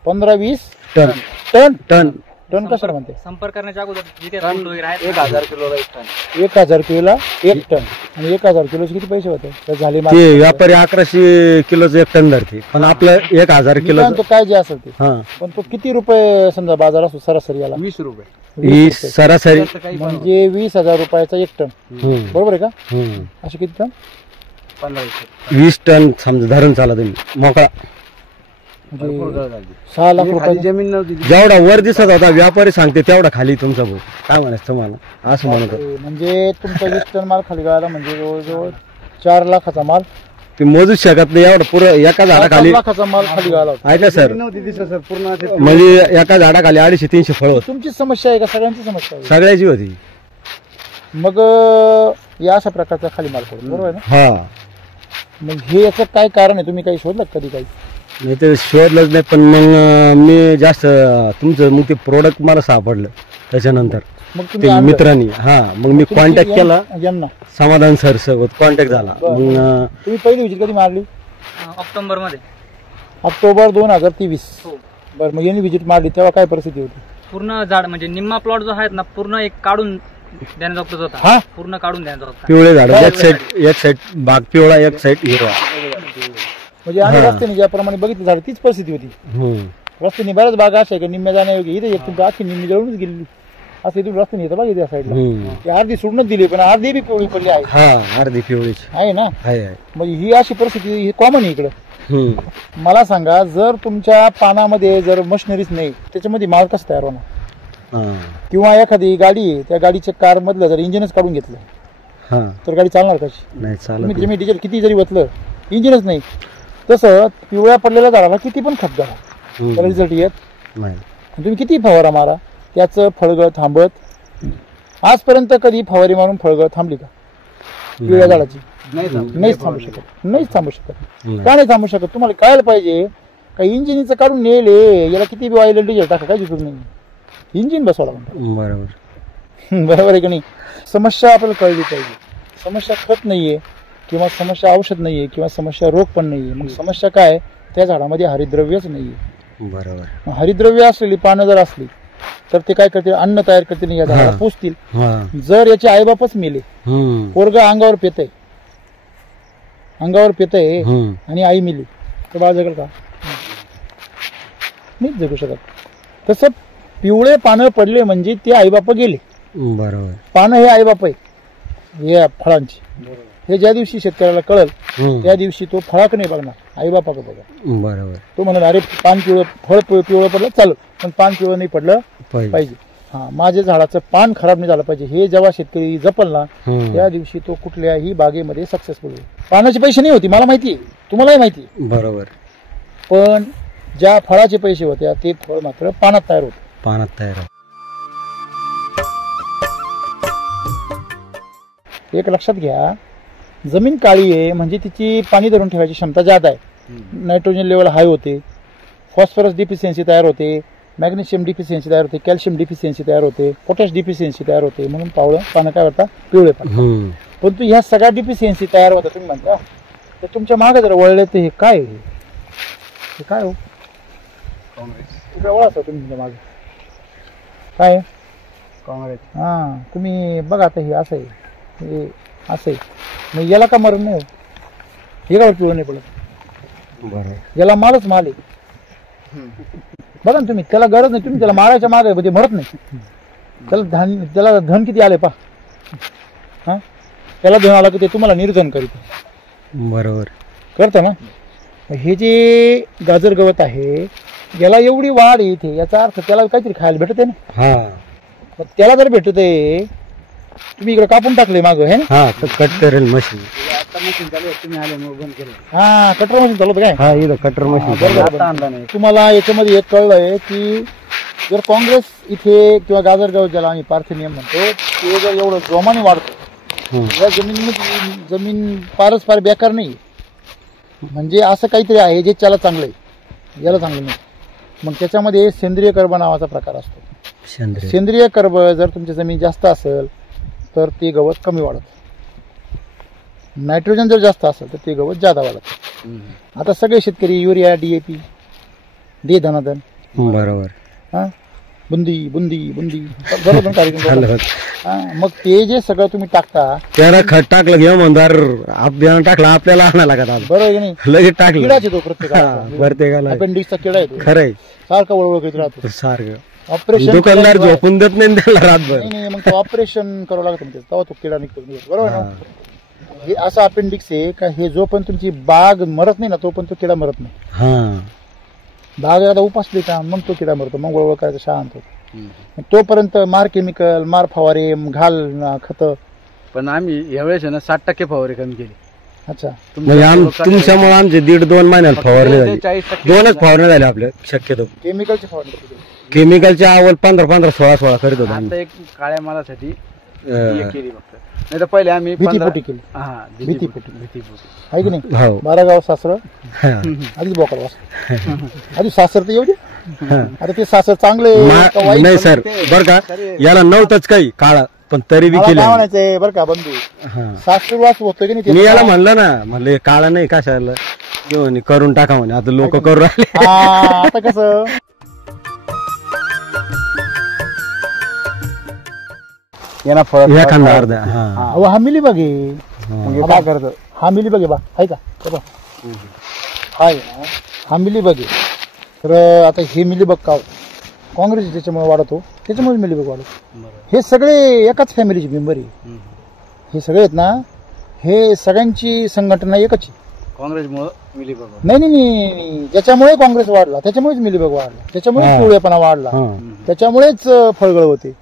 15-20 टन टन. टन टन कशाला म्हणते? संपर्क करण्याच्या अगोदर जिथे road वगैरे आहेत 1000 किलोला 1 टन. 1000 किलोला 1 टन. आणि 1000 किलोचे किती पैसे होते? तर झाले ते व्यापारी 1100 किलोचं 1 टन धरते. पण आपलं 1000 किलो. तो काय जे असेल ते. हा पण तो किती रुपये समजा बाजार असतो सरासरी याला? 20 रुपये. 20 ही रुपये. सरासरी. म्हणजे 20,000 रुपयाचा 1 टन. हम्म. बरोबर आहे का? हम्म. असे किती टन? 1500. 20 टन समजा धरून चाला तुम्ही मोकळा. म्हणजे 6 लाख खाली रुपये. जमीन नव्हती. जेवढा वर दिसत होता व्यापारी सांगते तेवढा खाली तुमचा भाऊ. काय म्हणायचं तुम्हाला असं म्हणत होतं. म्हणजे तुमचा 20 टन माल खाली गाळाला म्हणजे जवळजवळ 4 लाखाचा माल. ते मोजूच शकत नाही एवढं पुरं एका 4 झाडाखाली. लाखाचा माल खाली गाळाला होता. ऐका सर, जमीन नव्हती दिसत सर पूर्ण ते म्हणजे एका झाडाखाली 250-300 फळ होत. तुमची समस्या आहे का सगळ्यांची समस्या आहे? सगळ्याची होती. मग या अशा प्रकारचा खाली माल पडतो. बरोबर आहे ना? हा मग हे याचं काय कारण आहे? तुम्ही काही शोधलं कधी काही? नाही ते शोधलंच नाही. पण मग मी जास्त तुमचं मग ते प्रोडक्ट मला सापडलं त्याच्यानंतर मग तुम्ही ते आणलं? मित्रांनी. हा मग मी तुम्ही कॉन्टॅक्ट केला. यांना समाधान सर सोबत कॉन्टॅक्ट झाला. मग तुम्ही पहिली विजिट कधी मारली? ऑक्टोबर मध्ये ऑक्टोबर 2023. बरं, मग यांनी विजिट मारली तेव्हा काय परिस्थिती होती? पूर्ण झाड म्हणजे निम्मा प्लॉट जो आहे ना पूर्ण एक काढून देण्याचा होता. हा? पूर्ण काढून देण्याचा होता. पिवळे झाड एक साईड बाग पिवळा, एक साईड हिरवा. म्हणजे आम्ही हा. रस्त्याने ज्याप्रमाणे बघितलं झालं तीच परिस्थिती होती. रस्त्याने बऱ्याच बागा अशा आहे की निम्म्या जाण्यायोग्य इथे एक तुमची आखी निम्मी जळूनच गेलेली असं इथून रस्त्याने येतं बघा त्या साईडला ती अर्धी सोडूनच दिली पण अर्धी बी पिवळी पडली आहे. हा अर्धी पिवळीची आहे ना आहे म्हणजे ही अशी परिस्थिती ही कॉमन आहे इकडं. हम्म. मला सांगा जर तुमच्या पानामध्ये जर मशिनरीज नाही त्याच्यामध्ये माल कसं तयार होणार हा. किंवा एखादी गाडी आहे त्या गाडीच्या कार मधलं जर इंजिनच काढून घेतलं हा तर गाडी चालणार कशी. नाही तुम्ही चालत डिझेल किती जरी वतलं इंजिनच नाही. तसं पिवळ्या पडलेल्या झाडाला किती पण खत घाला त्याला रिझल्ट येत नाही. तुम्ही किती फवारा मारा त्याचं फळगळ थांबत आजपर्यंत कधी फवारी मारून फळगळ थांबली का पिवळ्या झाडाची नाहीच थांबू शकत. का नाही थांबू शकत तुम्हाला कळायला पाहिजे का इंजिनचं काढून नेले याला किती ऑइल डिझेल टाका काही उपयोग नाही इंजिन बसवायला म्हणतात. बरोबर बरोबर आहे की नाही. समस्या आपल्याला कळली पाहिजे. समस्या खत नाहीये किंवा समस्या औषध नाहीये किंवा समस्या रोग पण नाहीये. मग समस्या काय त्या झाडामध्ये हरितद्रव्यच नाहीये. बरोबर. हरितद्रव्य असलेली पानं जर असली तर ते काय करतील अन्न तयार करतील या झाडाला पोचतील. जर याचे आईबापच मेले पोरग अंगावर पेतय आणि आई मेली तर बाळ जगल का नाही जगू शकत. तसं पिवळे पानं पडले म्हणजे ते आईबाप गेले. बरोबर. पानं हे आईबाप आहे या फळांची. हे ज्या दिवशी शेतकऱ्याला कळल त्या दिवशी तो फळाक नाही बघणार आईबापाकडे बघा. बरोबर. तो म्हणून अरे पान पिवळं फळ पिवळं पडलं चालू पण पान पिवळं नाही पडलं पाहिजे. हा माझ्या झाडाचं पान खराब नाही झालं पाहिजे हे जेव्हा शेतकरी जपल ना त्या दिवशी तो कुठल्याही बागेमध्ये सक्सेसफुल होईल. पानाचे पैसे नाही होती मला माहिती तुम्हालाही माहिती. बरोबर. पण ज्या फळाचे पैसे होते ते फळ मात्र पानात तयार होते. पानात तयार. एक लक्षात घ्या जमीन काळी आहे म्हणजे तिची पाणी धरून ठेवायची क्षमता जादा आहे. नायट्रोजन लेवल हाय होते. फॉस्फरस डिफिशियन्सी तयार होते. मॅग्नेशियम डिफिशियन्सी तयार होते. कॅल्शियम डिफिशियन्सी तयार होते. पोटॅश डिफिशियन्सी तयार होते. म्हणून पानं काय होतात पिवळे पानं. परंतु ह्या सगळ्या डिफिशियन्सी तयार होतात तुम्ही म्हणता तर तुमच्या मागे जर वळले तर हे काय हो तिकडे वळाचा तुम्ही तुमच्या मागे काय काँग्रेस. हा तुम्ही बघा आता हे असं आहे हे असं आहे मग याला का मरण नाही हे का पिवळं नाही पडत. बरोबर. याला मालच माल आहे. बघा ना तुम्ही त्याला गरज नाही तुम्ही त्याला मारायच्या मागे म्हणजे मरत नाही. त्याला धन किती आले पा हा त्याला धन आला की ते तुम्हाला निर्धन करीत. बरोबर. करतं ना. हे जे गाजर गवत आहे याला एवढी वाढ येते याचा अर्थ त्याला काहीतरी खायला भेटते ना. हा मग त्याला जर भेटते तुम्ही इकडे कापून टाकले माग हे ना. हा तर कट करेल मशीन. आता मशीन चालू आहे, तुम्ही आले मग बंद केलं. हा कटर मशीन चालवत काय हा इथं कटर मशीन. आता आणला नाही. तुम्हाला याच्यामध्ये एक कळलंय की जर काँग्रेस इथे किंवा गाजरगाव ज्याला आम्ही पार्थेनियम म्हणतो ते जर एवढं जोमाने वाढतं या जमिनीमध्ये जमीन फारच फार बेकार नाही म्हणजे असं काहीतरी आहे जे त्याला चांगलं आहे याला चांगलं नाही. मग त्याच्यामध्ये सेंद्रिय कर्ब नावाचा प्रकार असतो. सेंद्रिय कर्ब जर तुमची जमीन जास्त असेल तर ते गवत कमी वाढत. नायट्रोजन जर जास्त असेल तर ते गवत जादा वाढत. आता सगळे शेतकरी युरिया DAP दे धनाधन बरोबर. हा बुंदी बुंदी बुंदी बरोबर कार्यक्रम. हा मग ते जे सगळं तुम्ही टाकता त्याला खत टाकलं घेऊ म्हणदार बियाणं टाकलं आपल्याला आणा लागत. बरोबर आहे की नाही. लगेच टाकलं. किडाच येतो प्रत्येकाला. प्रत्येकाला अपेंडिक्सचा किडा येतो खरंय. सारखा वळवळ करीत राहतो. सारखं ऑपरेशन दुकानदार झोपून देत नाही त्याला रातभर. नाही मग तो ऑपरेशन करावं लागतं म्हणजे तेव्हा तो किडा निघतो. बरोबर ना. हे असं अपेंडिक्स आहे का हे जो पण तुमची बाग मरत नाही ना तो पण तो किडा मरत नाही. हा बाग एकदा उपासली का मग तो किडा मरतो. मग वळवळ करायचं शांत होतो. तोपर्यंत मार केमिकल मार फवारे घाल खत. पण आम्ही यावेळेस आहे ना 60% फवारे कमी केली. अच्छा म्हणजे तुमच्यामुळे आमचे 1.5-2 महिन्यात फवारणी झाली. 2च फवारणी झाली आपल्या शक्यतो. केमिकलची फवारणी केमिकलच्या अवल 15-15 16 करत होतो. आता एक काळ्या मालासाठी एक केली फक्त. नाही तर पहिले आम्ही भीतीपोटी केली. हा भीतीपोटी भीतीपोटी आहे की नाही. हो. 12 गाव सासर आधीच बोकड वास आधी सासर तर येऊ दे. आता ते सासर चांगले नाही सर बर का याला नव्हतंच काही काळा पण तरी बी केलं. म्हणायचंय बरं का बंधू सासर वास होतोय की नाही. मी याला म्हणलं ना म्हणलं काळा नाही कशाला घेऊन करून टाका म्हणे. आता लोक करू राहिले. आता कसं यांना फळ एखादा अर्धा. हा मिली बघे काय करत हा मिली बघे बा आहे का आहे ना हा मिलीबग आहे. तर आता हे मिलीबग का काँग्रेस ज्याच्यामुळे वाढतो त्याच्यामुळे मिलीबग वाढतो. हे सगळे एकाच फॅमिलीचे मेंबर आहे. हे सगळे आहेत ना, हे सगळ्यांची संघटना एकच आहे. काँग्रेसमुळे मिलीबग नाही नाही नाही, ज्याच्यामुळे काँग्रेस वाढला त्याच्यामुळेच मिलीबग वाढला, त्याच्यामुळेच पिवळेपणा वाढला, त्याच्यामुळेच फळगळ होते.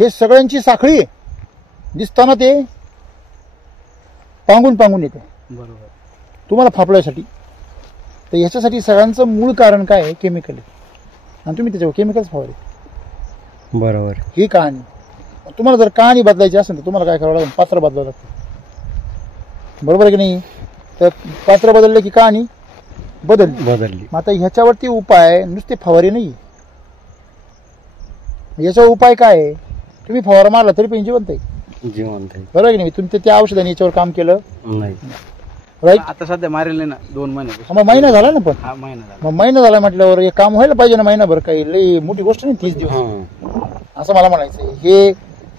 हे सगळ्यांची साखळी आहे. दिसताना ते पांगून येते बरोबर तुम्हाला फापल्यासाठी. तर याच्यासाठी सगळ्यांचं मूळ कारण काय आहे? केमिकल आहे. आणि तुम्ही त्याच्यावर केमिकल्स फवारे. बरोबर. ही कहाणी. तुम्हाला जर कहाणी बदलायची असेल तर तुम्हाला काय करावं लागेल? पात्र बदलावं लागतं. बरोबर आहे की नाही? तर पात्र बदलले की कहाणी बदलली. मग आता ह्याच्यावरती उपाय नुसते फवारे नाही. याच्यावर उपाय काय आहे? तुम्ही फवारा मारला तरी पण जिवंत आहे. बरोबर आहे की नाही? तुम्ही त्या औषधाने याच्यावर काम केलं नाही. राईट. आता सध्या मारेल ना 2 महिने. मग महिना झाला ना. पण हा महिना झाला. मग महिना झाला म्हटल्यावर हे काम व्हायला पाहिजे ना. महिनाभर काही लई मोठी गोष्ट नाही. 30 दिवस असं मला म्हणायचं.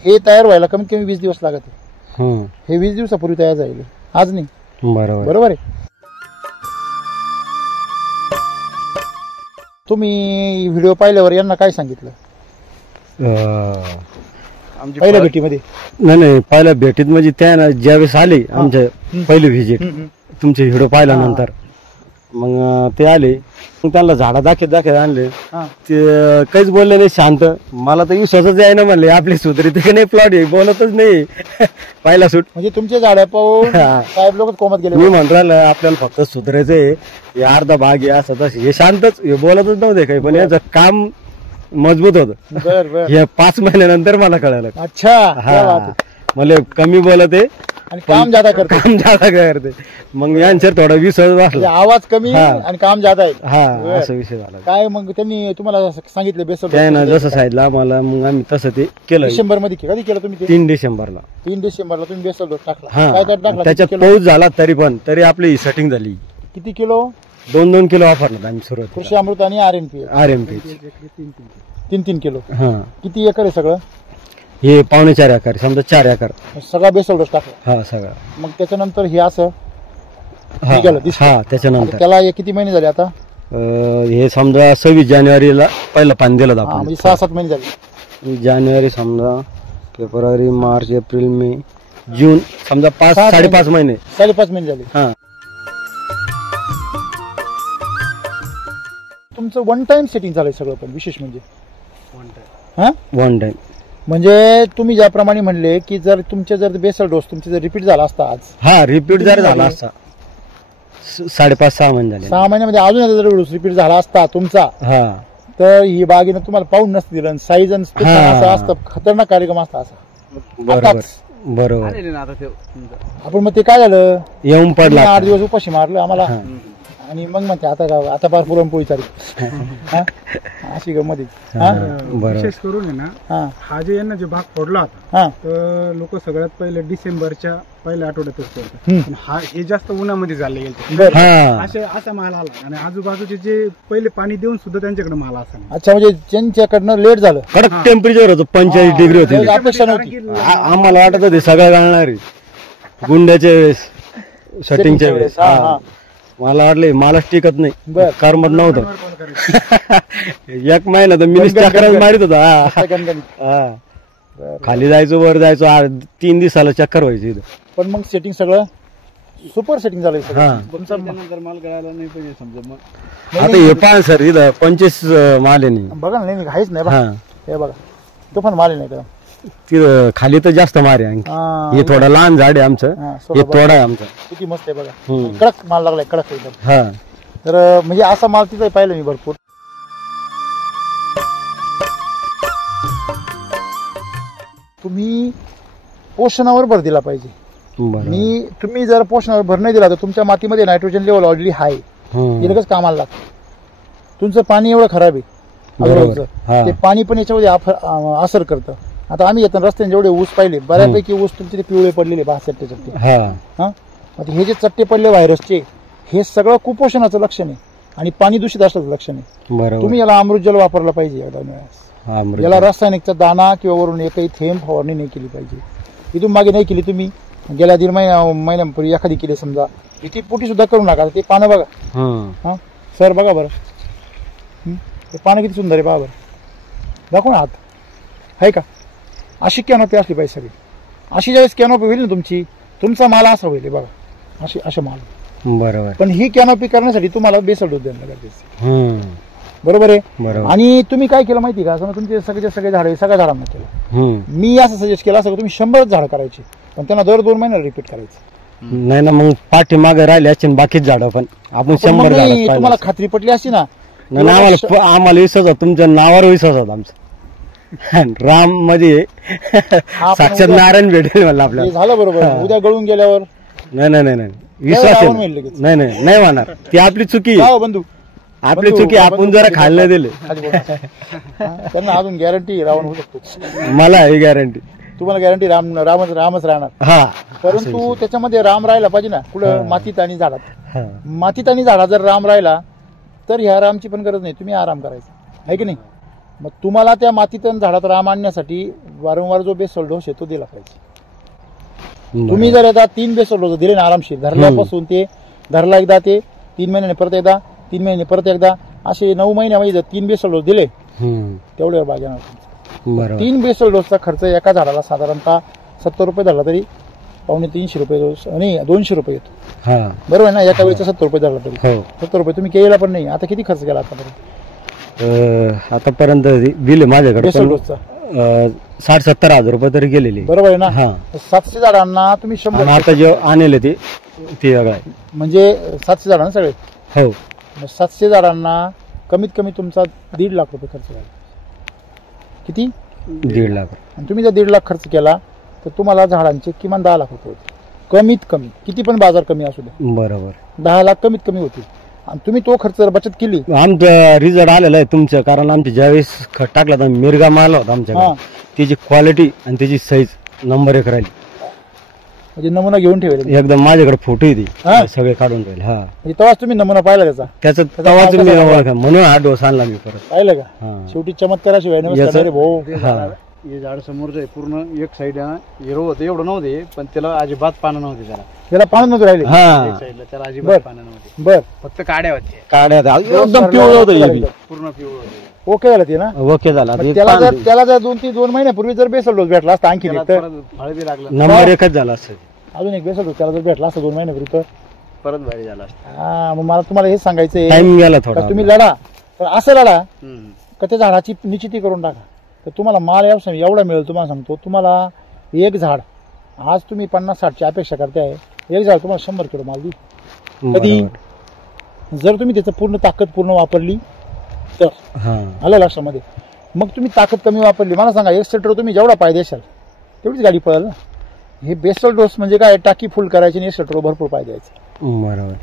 हे तयार व्हायला कमीत कमी 20 दिवस लागत आहे. हे 20 दिवसापूर्वी तयार झाले, आज नाही. बरोबर आहे. तुम्ही व्हिडिओ पाहिल्यावर यांना काय सांगितलं पहिल्या भेटीमध्ये? नाही पहिल्या भेटीत म्हणजे त्या ना ज्यावेळेस आले आमच्या पहिली व्हिजिट तुमचे व्हिडिओ पाहिल्यानंतर मग ते आले. मग त्यांना झाडा दाखवत आणले. ते काहीच बोलले नाही, शांत. मला तर विश्वासच आहे ना, म्हणले आपली सुधरी ते नाही, प्लॉट आहे, बोलतच नाही. पहिला सूट म्हणजे तुमचे झाड पाहून साहेब लोक कोमत गेले. मी म्हणून राहिलं आपल्याला फक्त सुधारायचंय, हे अर्धा भाग आहे असं तसं. हे शांतच, हे बोलतच नव्हते काही, पण याचं काम मजबूत होतं. हे 5 महिन्यानंतर मला कळालं. अच्छा. मला कमी बोलत आहे आणि काम जादा करते. मग यांच्यावर थोडा विश्वास वाटला. आवाज कमी आणि काम जादा आहे. हा, असा विषय झाला. काय मग त्यांनी तुम्हाला सांगितलं बेसल? त्यानं जसं सांगितलं आम्हाला, मग आम्ही तसं ते केलं. डिसेंबर मध्ये कधी केलं तुम्ही? 3 डिसेंबरला. 3 डिसेंबरला तुम्ही बेसल डोस टाकला. हा, टाकला त्याच्यात पाऊस झाला तरी आपली सेटिंग झाली. किती किलो? 2-2 किलो वापरला आम्ही सुरुवात. कृषी अमृत आणि RMP 3-3 किलो. किती एकर आहे सगळं? हे 4.5 एकर, समजा 4 एकर सगळा बेसल डोस टाकला. हा सगळा. मग त्याच्यानंतर हे असं निघालं दिसतं. हा, त्याच्यानंतर त्याला किती महिने झाले आता? हे समजा 26 जानेवारीला पहिलं पाणी दिलं आपण. म्हणजे 6-7 महिने झाले. जानेवारी समजा, फेब्रुवारी, मार्च, एप्रिल, मे, जून, समजा 5-5.5 महिने. 5.5 महिने झाले. हा. तुमचं 1 टाइम सेटिंग झालंय सगळं. पण विशेष म्हणजे वन टाइम म्हणजे तुम्ही ज्याप्रमाणे म्हणले की जर बेसल डोस तुमचे जर रिपीट झाला असता आज, हा रिपीट जर झाला असता 5.5-6 महिने झाले. 6 महिन्यामध्ये अजून जर डोस रिपीट झाला असता तुमचा, हा, तर ही बागेनं तुम्हाला पाहून नसतं दिलं. साईज असं असतं, खतरनाक कार्यक्रम असता असा. बरोबर. आपण मग ते काय झालं, येऊन पडला 8 दिवस उपाशी मारलं आम्हाला. आणि मग म्हणते आता फार पुरणपोळी चालू. अशी गमत. विशेष करून आहे ना, हा जे यांना जे भाग फोडला होता तर लोक सगळ्यात पहिले डिसेंबरच्या पहिल्या आठवड्यातच करतात. हे जास्त उन्हामध्ये झाले असा माल आला आणि आजूबाजूचे जे पहिले पाणी देऊन सुद्धा त्यांच्याकडे माल असा. अच्छा, म्हणजे त्यांच्याकडनं लेट झालं. कडक टेम्परेचर होतं, 45 डिग्री होती. अपेक्षा नव्हती. आम्हाला वाटत होते सगळं घालणारे गुंड्याच्या वेळेस, शटिंगच्या वेळेस. मला वाटलं मालाच टिकत नाही, करमत नव्हतं. 1 महिना तर मिनिट चक्कर मारित होता. खाली जायचो, वर जायचो, 3 दिवसाला चक्कर व्हायची. पण मग सेटिंग सगळं सुपर सेटिंग झालं. माल गळायला नाही पाहिजे समजा. मग आता हे पहा सर, इथं 25 माल आहे. बघा ना, नाही काहीच नाही. हे बघा, तो पण माल नाही का तिथं खाली तर जास्त मार आहे. हे थोडं लहान झाड आहे आमचं, हे तोडा आहे आमचं. किती मस्त आहे बघा, कडक माल लागलाय, कडक एकदम. हा, तर म्हणजे असा माल तिथं पाहिलं मी भरपूर. तुम्ही पोषणावर भर दिला पाहिजे. तुम्ही जर पोषणावर भर नाही दिला तर तुमच्या मातीमध्ये नायट्रोजन लेवल ऑलरेडी हाय, हे लगेच कामाला लागतं. तुमचं पाणी एवढं खराब आहे, ते पाणी पण याच्यामध्ये असर करतं. आता आम्ही येताना रस्त्याने जेवढे ऊस पाहिले, बऱ्यापैकी ऊस तुमचे ते पिवळे पडलेले 62 चट्टे. हे जे चट्टे पडले व्हायरसचे, हे सगळं कुपोषणाचं लक्षण आहे आणि पाणी दूषित असल्याचं लक्षण आहे. तुम्ही याला अमृत जल वापरलं पाहिजे. याला रासायनिकचा दाना किंवा वरून एकही थेंब फवारणी नाही केली पाहिजे. इथून मागे नाही केली तुम्ही गेल्या 1.5 महिन्यापूर्वी एखादी केली समजा, ती पोटी सुद्धा करू नका. ते पानं बघा, हा सर बघा बरं, ते पानं किती सुंदर आहे बघा बरं, दाखव ना हात आहे का. अशी कॅनोपी असली पाहिजे सगळी. अशी ज्यावेळेस कॅनोपी होईल ना तुमची, तुमचा माल असा होईल बघा, असे माल. बरोबर. पण ही कॅनोपी करण्यासाठी तुम्हाला बेसल डोस द्यायला गरजेचं, बरोबर आहे. बरोबर. आणि तुम्ही काय केलं माहिती का, समजा तुमचे सगळे झाड सगळ्या झाडांना केलं, मी असं सजेस्ट केलं असं तुम्ही 100 झाड करायचे, पण त्यांना दर 2 महिन्याला रिपीट करायचं. नाही ना, मग पाठीमागे राहिले असते बाकीच झाडं, पण आपण 100 झाड. तुम्हाला खात्री पटली असती ना. आम्हाला विश्वास होता, तुमच्या नावावर विश्वास होता आमचा. राम मध्ये साक्षात नारायण भेटेल म्हणलं आपल्याला. झालं बरोबर. उद्या गळून गेल्यावर नाही विश्वास आहे. नाही म्हणणार, ती आपली चुकी आहे बंधू, आपली चुकी. आपण जरा खायला दिले त्यांना अजून गॅरंटी रावण होऊ शकतो. मला ही गॅरंटी. तुम्हाला गॅरंटी रामच राहणार. हा, परंतु त्याच्यामध्ये राम राहिला पाहिजे ना, कुठं मातीत आणि झाडात. मातीत आणि झाडात जर राम राहिला तर ह्या रामची पण गरज नाही, तुम्ही आराम करायचा आहे की नाही. मग तुम्हाला त्या मातीत आणि झाडात राम आणण्यासाठी वारंवार जो बेसल डोस आहे तो दिला पाहिजे. तुम्ही जर आता 3 बेसल डोस दिले ना आरामशीर, धरल्यापासून ते धरला एकदा, ते 3 महिन्याने परत एकदा, 3 महिने परत एकदा, असे 9 महिन्यामध्ये जर 3 बेसल डोस दिले तेवढ्यावर बाग येणार. 3 बेसल डोसचा खर्च एका झाडाला साधारणतः 70 रुपये धरला तरी 250 रुपये डोस आणि 200 रुपये येतो, बरोबर आहे ना. एका वेळेचा 70 रुपये धरला तरी 70 रुपये तुम्ही केलेला पण नाही. आता किती खर्च केला आतापर्यंत बिल माझ्याकडे बेसल डोसचा 60-70 हजार रुपये तरी गेलेली, बरोबर आहे ना. 700 झाडांना तुम्ही 100, आता जे आणले ते वेगळं आहे, म्हणजे 700 झाडांना सगळे. हो, 700 झाडांना कमीत कमी तुमचा 1.5 लाख रुपये खर्च झाला. किती? 1.5 लाख. आणि तुम्ही जर 1.5 लाख खर्च केला तर तुम्हाला झाडांचे किमान 10 लाख रुपये होते कमीत कमी. किती पण बाजार कमी असू दे, बरोबर, 10 लाख कमीत कमी होतील. आणि तुम्ही तो खर्च बचत केली. आमचा रिझल्ट आलेला आहे तुमचं, कारण आमच्या ज्यावेळेस खत टाकला तर मिरगा माल होता आमच्याकडे, त्याची क्वालिटी आणि त्याची साईज नंबर 1 राहिली. म्हणजे नमुना घेऊन ठेवले एकदम, माझ्याकडे फोटो येते सगळे काढून राहील. हा, म्हणजे तेव्हाच तुम्ही नमुना पाहिला त्याचा तेव्हाच मी म्हणून हा डोस आणला मी परत. पाहिलं का, शेवटी चमत्काराशिवाय नमस्कार रे भाऊ. हे झाड समोरचं आहे पूर्ण एक साईड हिरो होतं, एवढं नव्हते, पण त्याला अजिबात पानं नव्हते, त्याला पानं नव्हते राहिले साईडला, त्याला अजिबात पानं नव्हते, बर, फक्त काड्या होत्या. काढ्या एकदम पिवळं होतं, पूर्ण पिवळं होतं. ओके झालं ते ना, ओके झाला. त्याला जर 2 महिन्यापूर्वी जर बेसल डोस भेटला असता, आणखी फळ बी लागलं, नंबर 1च झाला असतं. अजून एक बेसल डोस त्याला जर भेटला असता 2 महिन्यापूर्वी तर परत भारी झाला असतं. हा, मग मला तुम्हाला हेच सांगायचंय, टाइम गेला थोडा. तुम्ही लढा, पण असं लढा का त्या झाडाची निश्चिती करून टाका, तर तुम्हाला माल एवढा मिळेल. तुम्हाला सांगतो, तुम्हाला एक झाड आज तुम्ही 50-60ची अपेक्षा करताय, एक झाड तुम्हाला 100 किलो माल देईल कधी, जर तुम्ही त्याचं पूर्ण ताकद पूर्ण वापरली तर. आलं लक्षामध्ये. मग तुम्ही ताकद कमी वापरली, मला सांगा, एक्सेट्रो तुम्ही जेवढा पाय देशाल तेवढीच गाडी पळेल ना. हे बेसल डोस म्हणजे काय, टाकी फुल करायची आणि एक्सेट्रो भरपूर पाय द्यायचे, बरोबर.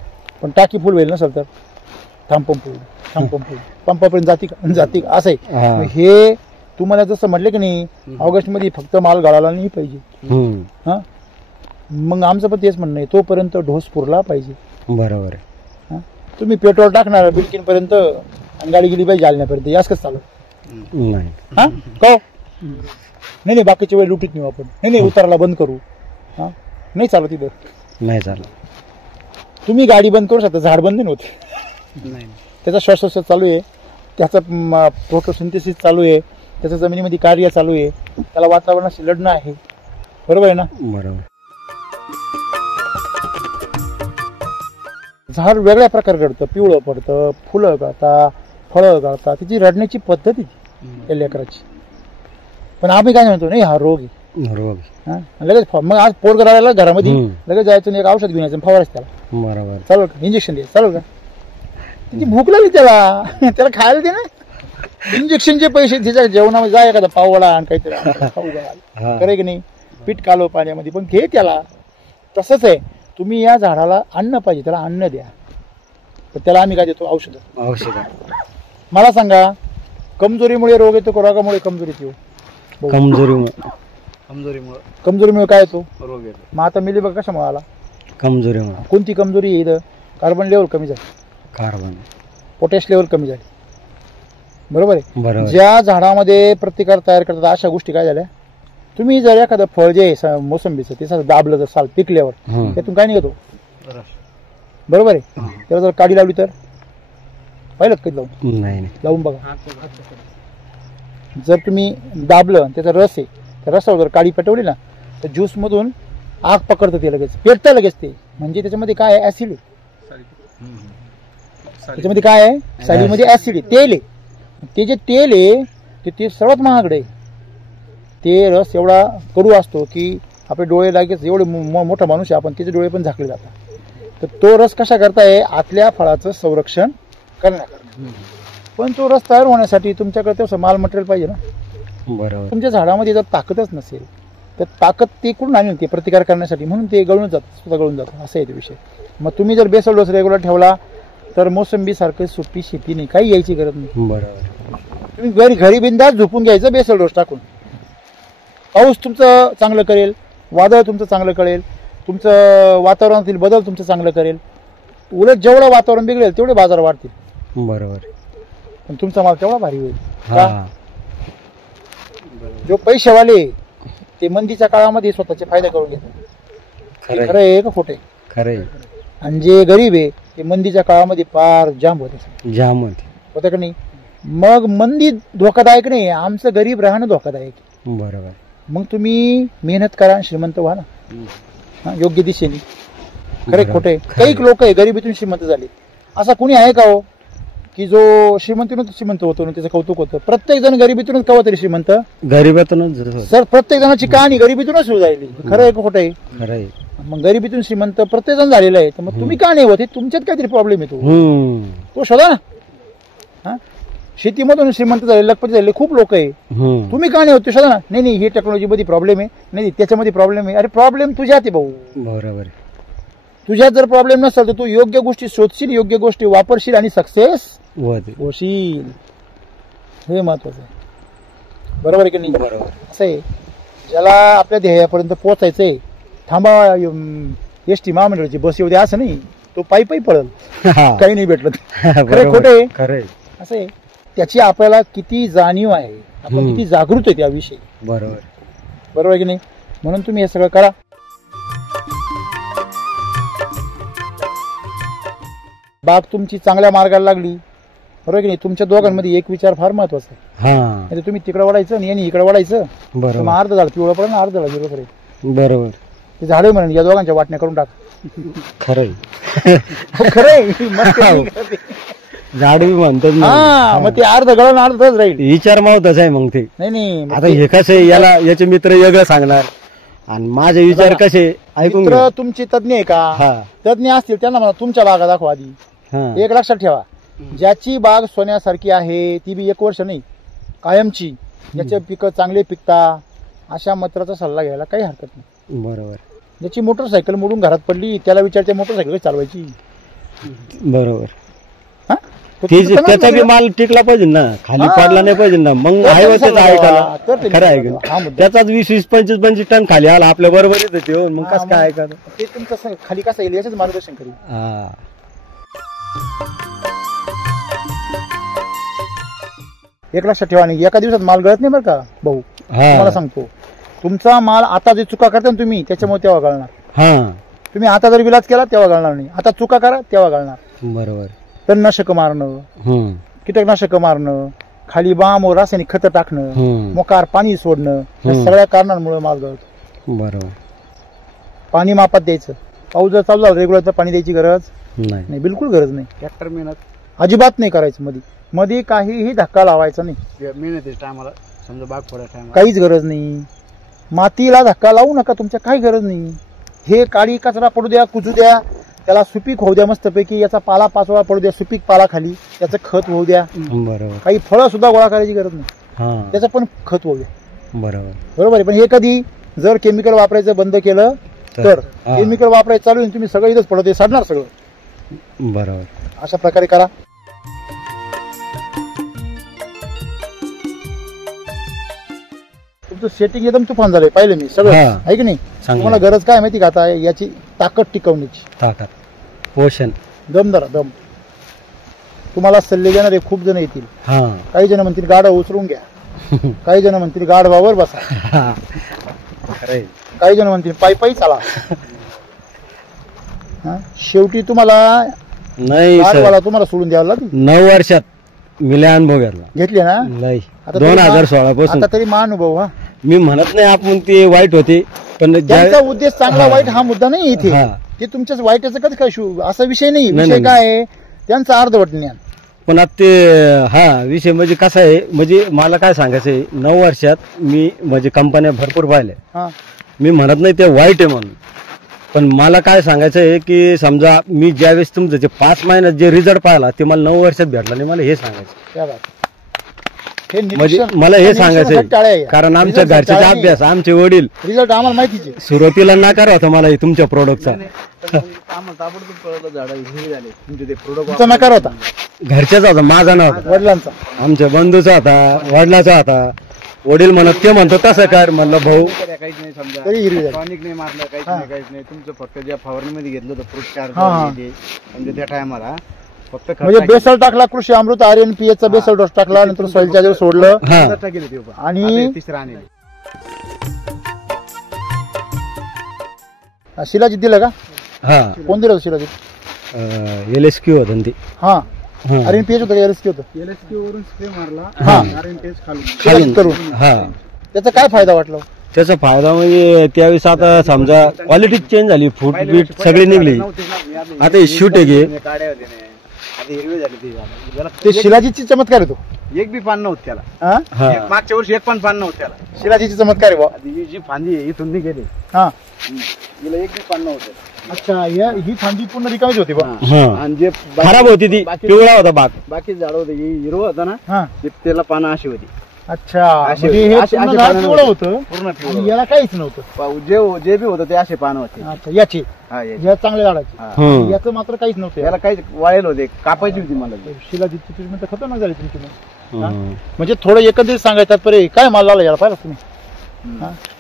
पण टाकी फुल होईल नसेल तर पंपापर्यंत जाती का असं आहे. हे तुम्हाला जसं म्हटलं की नाही, ऑगस्ट मध्ये फक्त माल गाळाला नाही पाहिजे. हा, मग आमचं पण तेच म्हणणं आहे, तोपर्यंत ढोस पुरला पाहिजे, बरोबर आहे. तुम्ही पेट्रोल टाकणार बिल्किन पर्यंत आणि गाडी गेली पाहिजे जालन्यापर्यंत, याच कसं चालू नाही. हा का, नाही बाकीच्या वेळ लुटीत नेऊ आपण, नाही उताराला बंद करू. हा, नाही चालत तिथं, नाही चालत. तुम्ही गाडी बंद करू शकता, झाड बंद नाही होत. त्याचा श्वासोच्छ्वास चालू आहे, त्याचा फोटोसिंथेसिस चालू आहे, त्याचं जमिनीमध्ये कार्य चालू आहे, त्याला वातावरणाशी लढणं आहे, बरोबर आहे ना. बरोबर. झाड वेगळ्या प्रकारे घडतं, पिवळं पडतं, फुलं गळतात, फळं गळतात, त्याची रडण्याची पद्धती त्या लेकराची. पण आम्ही काय म्हणतो, नाही हा रोग आहे, लगेच मग आज पोट राहिला घरामध्ये लगेच जायचं, एक औषध घेऊन यायचं, फवारायचं त्याला, बरोबर, चालू का, इंजेक्शन द्यायचं, चालू का. त्याची भूक लागली त्याला खायला दे ना, इंजेक्शनचे पैसे त्याच्या जेवणामध्ये जा, एखादा पाववडा आणि काहीतरी खाऊ द्या, करे की नाही, पीठ कालव पाण्यामध्ये, पण घे त्याला. तसंच आहे, तुम्ही या झाडाला अन्न पाहिजे, त्याला अन्न द्या, तर त्याला आम्ही काय देतो, औषध. मला सांगा, कमजोरीमुळे रोग येतो का रोगामुळे कमजोरी येतो? कमजोरीमुळे काय येतो, रोग येतो. मग आता मिली बघ कशामुळे आला, कमजोरीमुळे. कोणती कमजोरी आहे इथं, कार्बन लेवल कमी झाली, पोटॅश लेवल कमी झाली, बरोबर आहे. ज्या झाडामध्ये प्रतिकार तयार करतात अशा गोष्टी काय झाल्या, तुम्ही जर एखादं फळ जे आहे मोसंबीचं ते असं दाबलं जर साल पिकल्यावर त्यातून काय निघतो, बरोबर आहे. त्याला जर काडी लावली तर पाहिलं कधी लावून, नाही लावून बघा. जर तुम्ही दाबलं त्याचा रस आहे, त्या रसावर जर काडी पेटवली ना तर ज्यूस मधून आग पकडतं ते, लगेच पेटतं लगेच ते. म्हणजे त्याच्यामध्ये काय आहे, ऍसिड आहे. त्याच्यामध्ये काय आहे, सालीमध्ये ऍसिड आहे, तेल आहे. ते जे तेल आहे ते सर्वात महागडे आहे. ते रस एवढा कडू असतो की आपले डोळे लागेच, एवढे मोठा माणूस आहे आपण, त्याचे डोळे पण झाकले जातात. तर तो रस कशा करताय, आतल्या फळाचं संरक्षण करण्याकरता. पण तो रस तयार होण्यासाठी तुमच्याकडे तसं माल मटेरियल पाहिजे ना. बरोबर. तुमच्या झाडामध्ये जर ताकदच नसेल तर ताकद ते कुठून आणली ते प्रतिकार करण्यासाठी, म्हणून ते गळून जातं, स्वतः गळून जातं, असं आहे ते विषय. मग तुम्ही जर बेसल डोस रेग्युलर ठेवला तर मोसंबी सारखं सोपी शेती नाही, काही यायची गरज नाही. बरोबर. तुम्ही घरी बिंदास झोपून घ्यायचं बेसल डोस टाकून. पाऊस तुमचं चांगलं करेल, वादळ तुमचं चांगलं करेल, तुमचं वातावरणातील बदल तुमचं चांगलं करेल. उलट जेवढं वातावरण बिघडेल तेवढे बाजार वाढतील. बरोबर. पण तुमचा माल तेवढा भारी होईल. का? जो पैसेवाले ते मंदीच्या काळामध्ये स्वतःचे फायदे करून घेतात. खरं आहे का खोटे? खरंय. आणि जे गरीब आहे ते मंदीच्या काळामध्ये पार जाम होते, जाम होते. होतं का नाही? मग मंदी धोकादायक नाही, आमचं गरीब राहणं धोकादायक. बरोबर. मग तुम्ही मेहनत करा, श्रीमंत व्हा ना योग्य दिशेने. खरे खोटे? काही लोक आहे गरिबीतून श्रीमंत झाले. असा कुणी आहे का हो की जो श्रीमंतीतून श्रीमंत होतो ना त्याचं कौतुक होतं? प्रत्येक जण गरिबीतूनच कवा तरी श्रीमंत. गरिबीतूनच सर प्रत्येक जणांची कहाणी गरिबीतूनच सुरू झालेली. खरं आहे का खोटं आहे? खरंय. मग गरिबीतून श्रीमंत प्रत्येक जण झालेलं आहे. तर मग तुम्ही का नाही होते? तुमच्यात काहीतरी प्रॉब्लेम येतो, तो शोधा ना. शेतीमधून श्रीमंत झाले, लखपती झालेले खूप लोक आहे. तुम्ही का नाही होते शोधा ना. नाही ही टेक्नॉलॉजी मध्ये प्रॉब्लेम आहे, नाही त्याच्यामध्ये प्रॉब्लेम आहे. अरे प्रॉब्लेम तुझ्यात आहे भाऊ. बरोबर. तुझ्यात जर प्रॉब्लेम नसेल तर तू योग्य गोष्टी शोधशील, योग्य गोष्टी वापरशील आणि सक्सेस होशील. हे महत्वाचं आहे. बरोबर आहे की नाही? बरोबर. असं आहे, ज्याला आपल्या ध्येयापर्यंत पोहोचायचंय थांबा एसटी महामंडळाची बस येऊ द्या असं नाही, तो पायी पायी पळल काही नाही भेटलं. खरं खोटे? खरंय. असं आहे. त्याची आपल्याला किती जाणीव आहे, आपण किती जागृत आहे त्याविषयी. बरोबर. बरोबर आहे की नाही? म्हणून तुम्ही हे सगळं करा. बाग तुमची चांगल्या मार्गाला लागली, बरोबर की नाही? तुमच्या दोघांमध्ये एक विचार फार महत्वाचा आहे. म्हणजे तुम्ही तिकडे वडायचं आणि यांनी इकडे वडायचं, मग अर्ध झाड पिवळं पडेल ना, अर्ध झाड हिरवं पडेल. बरोबर. ते झाडे म्हणून या दोघांच्या वाटण्या करून टाक. खरंय. खरंय. झाड म्हणतात. हा, मग ते अर्ध गळण अर्धच राहील. विचार मावतच आहे मग ते. नाही आता हे कसे याला याचे मित्र वेगळं सांगणार आणि माझे विचार कसे ऐकून मित्र तुमचे तज्ञ आहे का? तज्ञ असतील त्यांना म्हणा तुमच्या बागा दाखवा आधी. एक लक्षात ठेवा, ज्याची बाग सोन्यासारखी आहे ती बी 1 वर्ष नाही कायमची, ज्याचे पिकं चांगले पिकता अशा मित्राचा सल्ला घ्यायला काही हरकत नाही. बरोबर. ज्याची मोटरसायकल मोडून घरात पडली त्याला विचारते मोटरसायकल चालवायची. बरोबर. त्याचा बी माल टिकला पाहिजे ना, खाली पडला नाही पाहिजे ना. मग आहे त्याचा ऐकायला. खरं आहे. त्याचाच 20-25 टन खाली आला आपल्या बरोबरच येते. मग कसं काय ऐका ते तुमचं खाली कसं येईल याच्याच मार्गदर्शन करेल. एक लक्षात ठेवा, नाही एका दिवसात माल गळत नाही बरं का भाऊ. मला सांगतो, तुमचा माल आता जे चुका करता ना तुम्ही त्याच्यामुळे तेव्हा गळणार. तुम्ही आता जर विलास केला तेव्हा गळणार नाही. आता चुका करा तेव्हा गळणार. बरोबर. तणनाशक मारणं, कीटकनाशक मारणं, खाली बाम व रासायनिक खतं टाकणं, मोकार पाणी सोडणं, या सगळ्या कारणांमुळे माल गळतो. बरोबर. पाणी मापात द्यायचं. पाऊस जर चालू झाला रेग्युलर तर पाणी द्यायची गरज नाही, बिलकुल गरज नाही. ट्रॅक्टर मेहनत अजिबात नाही करायचं. मध्ये काहीही धक्का लावायचा नाही. मेहनतीच्या टायमाला समजा बाग फोडायच्या टायमाला काहीच गरज नाही. मातीला धक्का लावू नका, तुमच्या काही गरज नाही. हे काळी कचरा पडू द्या, कुजू द्या, त्याला सुपीक होऊ द्या मस्तपैकी. याचा पाला 5 वेळा पडू द्या, सुपीक पाला खाली, त्याचं खत होऊ द्या. बरोबर. काही फळं सुद्धा गोळा करायची गरज नाही, त्याचं पण खत होऊ द्या. बरोबर. बरोबर आहे. पण हे कधी जर केमिकल वापरायचं बंद केलं तर केमिकल वापरायचं चालू तुम्ही सगळं इथंच पडत साडणार सगळं. बरोबर. अशा प्रकारे करा. तुमचं सेटिंग एकदम तुफान झालंय, पाहिलं मी सगळं आहे की नाही. तुम्हाला गरज काय माहिती का आता याची ताकद टिकवण्याची. ताकद, पोषण, दम धरा दम. तुम्हाला सल्ले देणारे खूप जण येतील. काही जण म्हणतील गाडा उचलून घ्या, काही जण म्हणतील गाढवावर बसा. खरंय. काही जण म्हणतील पायी पायी चाला. हा? शेवटी तुम्हाला नाही सर, वाला तुम्हाला सोडून द्यावं लागेल. 9 वर्षात मी लय अनुभव घेतला. घेतले ना लय आता 2016 पासून. आता तरी महानुभव. हा, मी म्हणत नाही आपण ते वाईट होते, पण त्यांचा उद्देश चांगला वाईट हा मुद्दा नाही इथे. हा. ते तुमच्याच वाईटाचं कधी काय असा विषय नाही. नाही, विषय नाही. काय आहे त्यांचं अर्धवट ज्ञान. पण आता ते हा विषय म्हणजे कसा आहे, म्हणजे मला काय सांगायचं आहे, 9 वर्षात मी म्हणजे कंपन्या भरपूर पाहिल्या. हा मी म्हणत नाही ते वाईट आहे म्हणून, पण मला काय सांगायचं आहे की समजा मी ज्यावेळेस तुमचं जे 5 महिन्यात जे रिझल्ट पाहिला ते मला 9 वर्षात भेटला नाही. मला हे सांगायचं त्या बात. हे म्हणजे निरीक्षण- मला हे निरीक्षणासाठी सांगायचं टाळ्या आहे, आहे. कारण आमच्या रिझल्ट घरचे टाळ्या नाही. अभ्यास, आमचे वडील रिझल्ट आम्हाला माहितीच आहे. सुरुवातीला नाकार होता मला हे तुमच्या प्रोडक्टचा. आम्हाला ताबडतोब कळलं झाड हिरवी झाले तुमचे ते प्रोडक्ट. तुमचा नकार होता घरच्याचा होता, माझा नव्हता. वडिलांचा. आमच्या बंधूचा होता, वडिलाचा होता. वडील म्हणत ते म्हणतो तसं कर. म्हणलं भाऊ काहीच नाही समजा, तरी हिरवी झाली. टॉनिक नाही मारलं, काहीच नाही. तुमचं फक्त ज्या फवारणीमध्ये घेतलं होतं फ्रूट चार्ज हा. म्हणजे त्या टायमाला फक्त म्हणजे बेसल टाकला, कृषी अमृत RNPH चा बेसल डोस टाकला, नंतर सॉइल चार्जर सोडलं हा आणि तिसरा आणले. शिलाजीत दिलं का? हा कोण दिलं होतं शिलाजीत? LSQ होतं ते. हा हा. RNPH होतं का LSQ होतं? LSQ वरून स्प्रे मारला, हा. RNPH खालून. शिलाजीत करून हा त्याचा काय फायदा वाटला? त्याचा फायदा म्हणजे त्यावेळेस आता समजा क्वालिटी चेंज झाली, फूट बीट सगळी निघली. आता हे शूट आहे की काड्या होते नाही, आता हिरवी झाली ती झाड. त्याला ते शिलाजीतची चमत्कार आहे तो. एक बी पान नव्हतं त्याला. हा हा मागच्या वर्षी एक पण पान नव्हतं त्याला. शिलाजीची चमत्कार आहे बुवा. आता ही जी फांदी आहे इथून निघेली, हा हिला एक बी पान नव्हतं. अच्छा, ही फांदी पूर्ण रिकामीच होती बुवा. हा आणि जे खराब होती ती, पिवळा होता बाग. बाकी झाड होते हिरवं होतं ना, हा ते त्याला पानं अशी होती. अच्छा, अशी म्हणजे होती. हे अशी- पूर्ण अशी झाड पानं पिवळं नव्हती. होतं पूर्ण पिवळं आणि होतं. याला काहीच नव्हतं. जे बी होतं ते असे पानं होते. अच्छा, याची हा, याचे. या चांगल्या झाडाची. हा. हम्म. याचं मात्र काहीच नव्हतं. याला काही वाळेल होते, कापायची होती मला ती. शिलाजीतची ट्रीटमेंट तर खतरनाक झाली तुमची मग. हा? हम्म. म्हणजे थोडं एकंदरीत सांगायचं तात्पर्य काय माल लावला याला पाहिलं तुम्ही?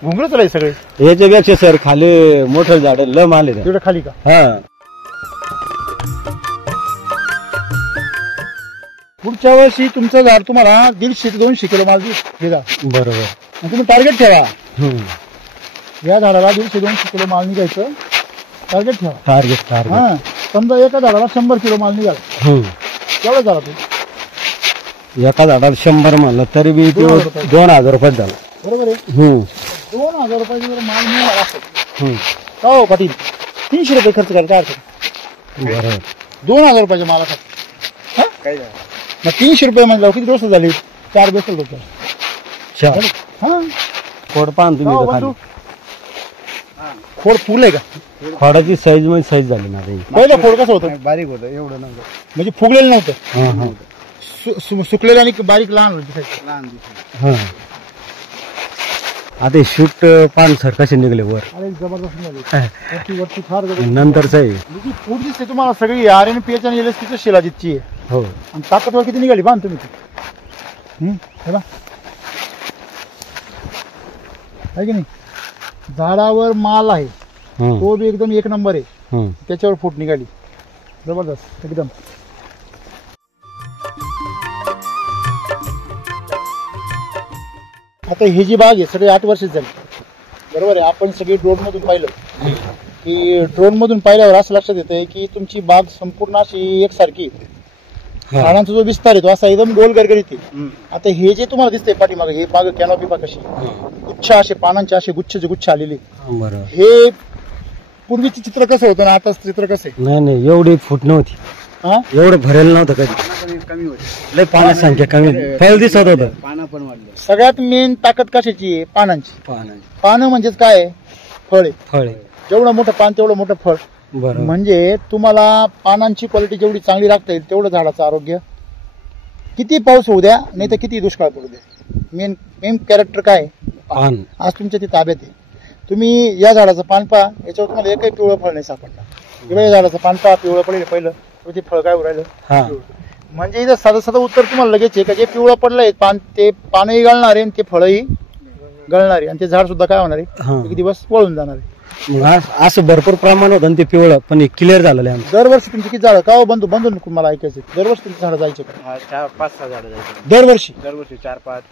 घुंगळच राहील सगळे याच्यापेक्षा सर खाली मोठं झाड ल माले तिकडे खाली का? हा. पुढच्या वर्षी तुमचं झाड तुम्हाला 150 ते 200 किलो माल देईल. बरोबर. मग तुम्ही टार्गेट ठेवा. हम्म. या झाडाला 150-200 किलो माल निघायचं टार्गेट ठेवा. Target target. हा, समजा एका झाडाला 100 किलो माल निघाला, हम्म. केवढं झाला तो? एका झाडाला 100 म्हणलं तरी बी तो 2000 रुपयात झाला. बरोबर आहे. हम्म. 2000 रुपयाचा जर माल मिळाला असेल हम्म. का हो पाटील, 300 रुपये खर्च करायला काय असेल? बरोबर. 2000 रुपयाच्या मालासाठी काय झालं? मग 300 रुपये म्हणलं किती डोस झाले? 4 बेसल डोस. चार. हा, खोड पाहा ना तुम्ही हो, इथं बंधू. खाली. खोड फुल आहे का? खोडाची साईज मध्ये साईज झाली ना आता. पहिलं खोड कसं होतं? बारीक होतं, एवढं नव्हतं. म्हणजे फुगलेलं नव्हतं, हा हा सुकलेलं आणि बारीक लहान होती. लहान दिसत. हा. आता शूट पान सर कसे निघले वर. अरे जबरदस्त झाली. वरती फार जबरदस्त. नंतरच आहे. म्हणजे फूड दिसते तुम्हाला सगळी RNPH आणि LSQ शिलाजीतची आहे. हो. आणि ताकदवर किती निघाली पहा ना तुम्ही ती. हे बघा. आहे की नाही? झाडावर माल आहे हम्म. तो बी एकदम 1 नंबर आहे. हम्म. त्याच्यावर फूट निघाली जबरदस्त एकदम. आता ही जी बाग आहे सगळी 8 वर्षाची झाली, बरोबर आहे. आपण सगळी ड्रोन मधून पाहिलं की ड्रोन मधून पाहिल्यावर असं लक्षात येतंय की तुमची बाग संपूर्ण अशी एकसारखी आहे. हा. झाडांचा जो विस्तार आहे तो असा एकदम गोल गरगरीत आहे. आता हे जे तुम्हाला दिसतंय पाठीमागे, हे बाग कॅनॉपी बाग कशी गुच्छ असे पानांचे असे गुच्छ आलेले, बरोबर. हे पूर्वीचे चित्र कसं होतं ना आताच चित्र कसं आहे? नाही नाही एवढी फूट नव्हती, हा, एवढं भरेल नव्हतं कधी. पानं कमी होते, लय पाण्याची संख्या कमी, फळ दिसत होतं. पानं पण वाढले. सगळ्यात मेन ताकद कशाची आहे? पानांची. पानाची पानं म्हणजेच काय आहे? फळ आहे. फळे. जेवढं मोठं पान तेवढं मोठं फळ. बरोबर. म्हणजे तुम्हाला पानांची क्वालिटी जेवढी चांगली राखता येईल तेवढं झाडाचं आरोग्य. किती पाऊस होऊ द्या नाही तर किती दुष्काळ पडू द्या, मेन मेन कॅरेक्टर काय आहे? पान. आज तुमच्या ती ताब्यात आहे. तुम्ही या झाडाचं पान पहा, याच्यावर तुम्हाला एकही पिवळं फळ नाही सापडणार. किंवा या झाडाचं पान पहा, पिवळं पडलेलं पहिलं, तर ते फळ काय उरायलं. हा. म्हणजे इथं साधं साधं उत्तर तुम्हाला लगेच आहे का जे पिवळं पडलंय पान ते पानही गळणार आहे आणि ते फळही गळणार आहे आणि ते झाड सुद्धा काय होणार आहे? हा. एक दिवस वळून जाणार आहे. मग असं भरपूर प्रमाण होतं आणि ते पिवळं पण क्लिअर झालेलं आहे आमचं. दरवर्षी तुमची किती झाडं का हो बंधू बंधू मला ऐकायचं, दरवर्षी तुमची झाडं जायचे का? हा, 4-5-6 झाडं जायचे दरवर्षी दरवर्षी 4-5.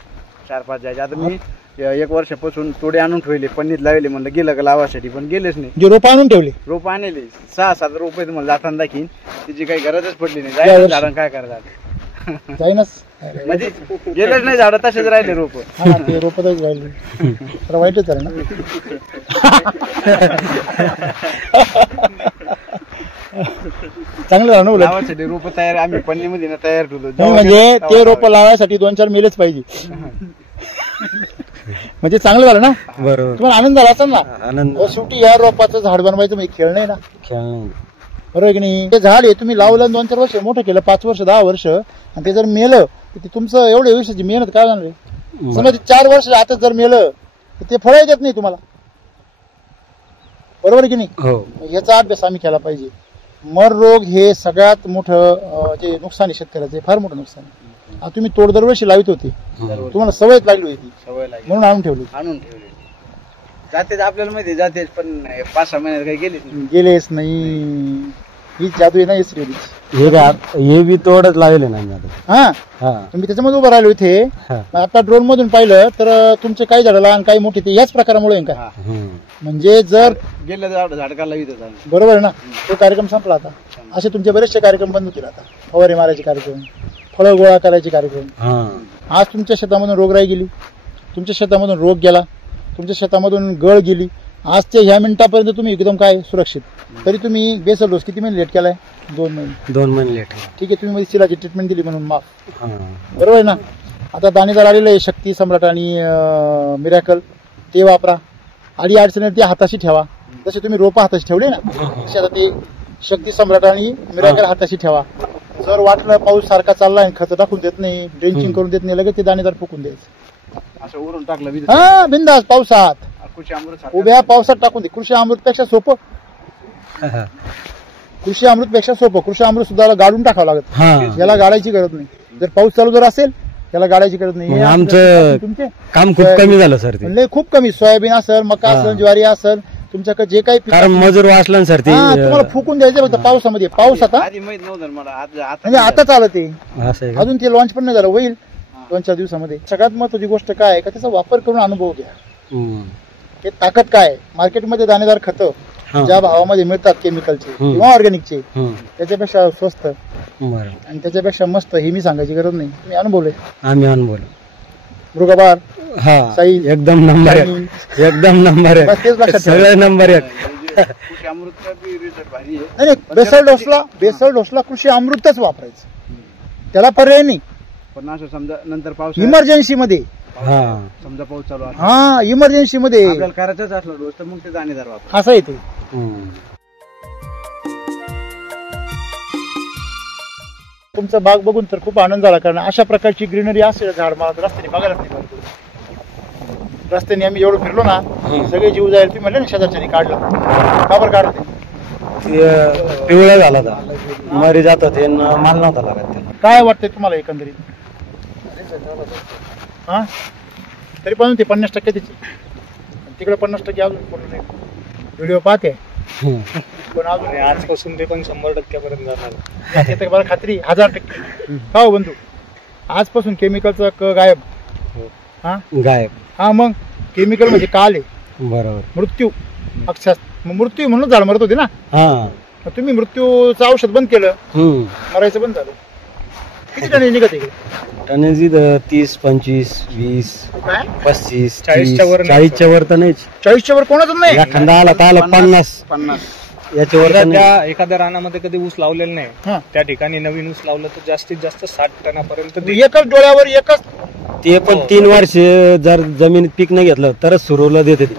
4-5 जायचे. आता मी 1 वर्षापासून तोडे आणून ठेवले, पन्नीत लावले, म्हणलं गेलं का लावासाठी, पण गेलेच नाही. जे रोप आणून ठेवले रोप आणले 6-7 रोप तुम्हाला जाताना दाखीन, त्याची काही गरजच पडली नाही. जायचं झाडांना काय करायचं, जाईनच म्हणजे गेलंच नाही, झाडं तसेच राहिले रोप. हा ते रोपतच राहिले तर वाईटच आहे ना. चांगलं झालं ना उलट. लावासाठी रोप तयार आम्ही पन्नीमध्ये तयार ठेवतो. नाही म्हणजे ते रोप लावायसाठी 2-4 मेलेच पाहिजे. म्हणजे चांगलं झालं ना, बरोबर. तुम्हाला आनंद झाला असेल ना. आनंद शेवटी या रोपाचं झाड बनवायचं म्हणजे खेळ नाही ना, खेळ. बरोबर की नाही. ते झाड आहे तुम्ही लावलं 2-4 वर्ष मोठं केलं, 5 वर्ष 10 वर्ष, आणि ते जर मेलं तर ते तुमचं एवढ्या दिवसाची मेहनत काय जाणार आहे. समजा 4 वर्ष आता जर मेलं तर ते फळ देत नाही तुम्हाला, बरोबर आहे की नाही. हो. याचा अभ्यास आम्ही केला पाहिजे. मर रोग हे सगळ्यात मोठं जे नुकसान आहे शेतकऱ्याचं, फार मोठं नुकसान आहे. आता तुम्ही तोड दरवर्षी लावित होते, तुम्हाला सवयच लागली होती, सवय लागली म्हणून आणून ठेवली. जातेच आपल्याला माहिती जातेच, पण 5-6 महिन्यात काही गेलीच नाही. गेलेच नाही. ही जादू आहे ना श्रीची. हे बी तोडच लावले ना आम्ही आता. हा तुम्ही त्याच्यामध्ये उभं राहिलो इथे. आता ड्रोन मधून पाहिलं तर तुमचे काही झाड लहान काही मोठे ते याच प्रकारामुळे का. म्हणजे जर गेलं झाडकाला विधत बरोबर आहे ना, तो कार्यक्रम संपला. आता असे तुमचे बरेचसे कार्यक्रम बंद केले. आता फवारे मारायचे कार्यक्रम, फळं गोळा करायचे कार्यक्रम. आज तुमच्या शेतामधून रोगराई गेली, तुमच्या शेतामधून रोग गेला, तुमच्या शेतामधून गळ गेली. आजच्या ह्या मिनिटापर्यंत तुम्ही एकदम काय सुरक्षित. तरी तुम्ही बेसल डोस किती महिने लेट केलाय, 2 महिने. 2 महिने लेट. ठीक आहे, तुम्ही मध्ये सिलाची ट्रीटमेंट दिली म्हणून माफ, बरोबर आहे ना. आता दाणेदार आलेलं आहे शक्ती सम्राट आणि मिरॅकल, ते वापरा. आडी अडचणी ते हाताशी ठेवा. जसे तुम्ही रोपं हाताशी ठेवले ना, तसे आता ते शक्ती सम्राट आणि मिरॅकल हाताशी ठेवा. जर वाटलं पाऊस सारखा चाललाय, खत टाकून देत नाही, ड्रेंचिंग करून देत नाही, लगेच ते दाणेदार फुकून द्यायचं. असं उरून टाकलं हा बिंदास पावसात, कृषी अमृत उभ्या पावसात टाकून दे. कृषी अमृत पेक्षा सोपं, कृषी अमृत पेक्षा सोपं. कृषी अमृत सुद्धा गाडून टाकावं लागत, याला गाडायची गरज नाही. जर पाऊस चालू जर असेल त्याला गाडायची गरज नाही. आमचं तुमचे काम खूप कमी झालं सर. ते लय खूप कमी. सोयाबीन असेल, मका असेल, ज्वारी असेल, तुमच्याकडे जे काही कारण मजूर वाचलं सर. ते तुम्हाला फुकून द्यायचं फक्त पावसामध्ये. पाऊस आता आधी माहित नव्हतं मला, म्हणजे आता चालत ते असं आहे. अजून ते लॉन्च पण नाही झालं, होईल 2-4 दिवसामध्ये. सगळ्यात महत्वाची गोष्ट काय आहे का, त्याचा वापर करून अनुभव घ्या. हे ताकद काय आहे. मार्केटमध्ये दाणेदार खतं ज्या भावामध्ये मिळतात केमिकलचे किंवा ऑर्गॅनिकचे, त्याच्यापेक्षा स्वस्त आणि त्याच्यापेक्षा मस्त हे मी सांगायची गरज नाही. तुम्ही अनुभवले, आम्ही अनुभवलं. मृगबार, साई एकदम नंबर 1, एकदम नंबर 1. तेच लक्षात सगळे नंबर 1. कृषी अमृत रिझल्ट भारी आहे. नाही, बेसल डोसला कृषी अमृतच वापरायचं, त्याला पर्याय नाही. पण असं समजा नंतर पाऊस इमर्जन्सी मध्ये, समजा पाऊस चालू आहे, इमर्जन्सी मध्ये आपल्याला करायचंच असलं डोस तर मग ते दाणेदार वापर. असं येते. तुमचा बाग बघून तर खूप आनंद झाला, कारण अशा प्रकारची ग्रीनरी असेल झाड मला रस्त्याने बघायला नाही. रस्त्याने आम्ही एवढं फिरलो ना, सगळे जीव जाईल. तुम्ही म्हणले ना शेजारच्याने काढला, का बरं काढते. पिवळा झाला होता, मरी जात होते, माल नव्हता लागत. काय वाटतंय तुम्हाला एकंदरीत. हा तरी पण ते 50% त्याची, तिकडे 50% अजून पूर्ण नाही. व्हिडिओ पाहते पण अजून आजपासून ते पण 100% पर्यंत जाणार. मला खात्री 1000%. हो बंधू, आजपासून केमिकलचा गायब. गायब. हा मग केमिकल म्हणजे काल आहे, बरोबर. मृत्यू. अक्षर मृत्यू म्हणून झाड मरत होते ना. तुम्ही मृत्यूचं औषध बंद केलं, मरायचं बंद झालं. किती टन निघत इकडे. टनेज 30, 25, 20, 25, 40च्या वर 40च्या वर तर नाहीच. 40च्या वर कोणाच नाही. एखादा आला तर आला 50. याच्यावर त्या एखाद्या रानामध्ये कधी ऊस लावलेलं नाही, त्या ठिकाणी नवीन ऊस लावलं तर जास्तीत जास्त 60 टनापर्यंत. एकच डोळ्यावर एकच. ते पण 3 वर्ष जर जमिनीत पीक नाही घेतलं तरच सुरुवाला देते ते.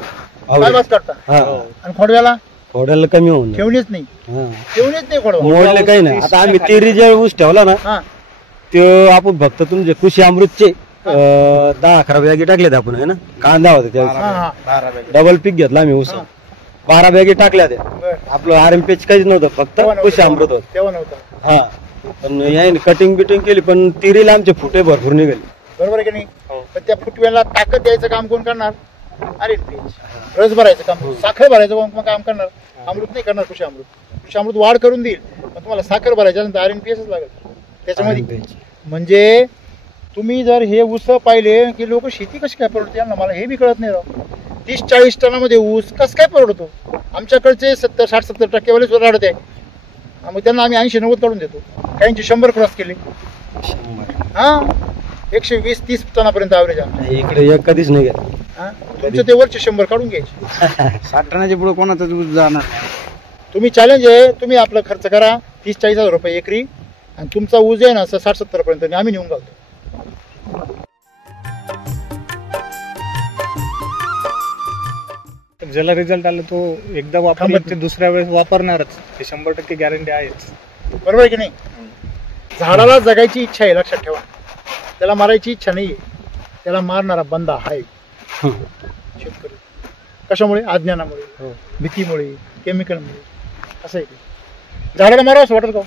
आणि खोडव्याला खोड्याला कमी होऊन ठेवणीच नाही, ठेवणीच नाही खोडवा. मोडले काही नाही. आता आम्ही 3 जर ऊस ठेवला ना, ते आपण फक्त तुमचे कृषी अमृतचे 10-11 बॅगी टाकलेत आपण, आहे ना. कांदा होता त्यावेळेस, डबल पीक घेतला आम्ही ऊस, 12 बॅगी टाकल्या त्या. आपलं RMPH काहीच नव्हतं, फक्त कृषी अमृत होत तेव्हा नव्हतं. पण याने कटिंग बिटिंग केली, पण तिरीला आमचे फुटे भरपूर निघाले. बरोबर आहे की नाही. पण त्या फुटव्याला ताकद द्यायचं काम कोण करणार. RMPH. रस भरायचं काम, साखर भरायचं काम करणार. अमृत नाही करणार कृषी अमृत. कृषी अमृत वाढ करून देईल, पण तुम्हाला साखर भरायच्या नंतर RMPH लागेल त्याच्यामध्ये. म्हणजे तुम्ही जर हे ऊस पाहिले की लोक शेती कशी काय परवडते यांना मला हे बी कळत नाही राव. 30-40 टनामध्ये ऊस कसं काय परवडतो? आमच्याकडचे 60-70% वाले सुद्धा राहत आहे. मग त्यांना आम्ही 80-90 काढून देतो. काहींचे 100 क्रॉस केले. हा 120-30 टनापर्यंत ॲव्हरेज आहे. इकडे एक कधीच नाही गेलं. तुमचे ते वरचे 100 काढून घ्यायचे. 60 टनाच्या पुढे कोणाचाच ऊस जाणार. तुम्ही चॅलेंज आहे, तुम्ही आपला खर्च करा 30-40 हजार रुपये एकरी आणि तुमचा ऊस आहे ना 60-70 पर्यंत आम्ही नेऊन घालतो. ज्याला रिझल्ट आला तो एकदा वापरला ते दुसऱ्या वेळेस वापरणारच, ते 100% गॅरंटी आहेच. बरोबर आहे की नाही? झाडाला जगायची इच्छा आहे, लक्षात ठेवा. त्याला मारायची इच्छा नाहीये. त्याला मारणारा बंदा आहे शेतकरी. कशामुळे? अज्ञानामुळे, भीतीमुळे, केमिकलमुळे. असं आहे ते. झाडाला मारावं असं वाटत का?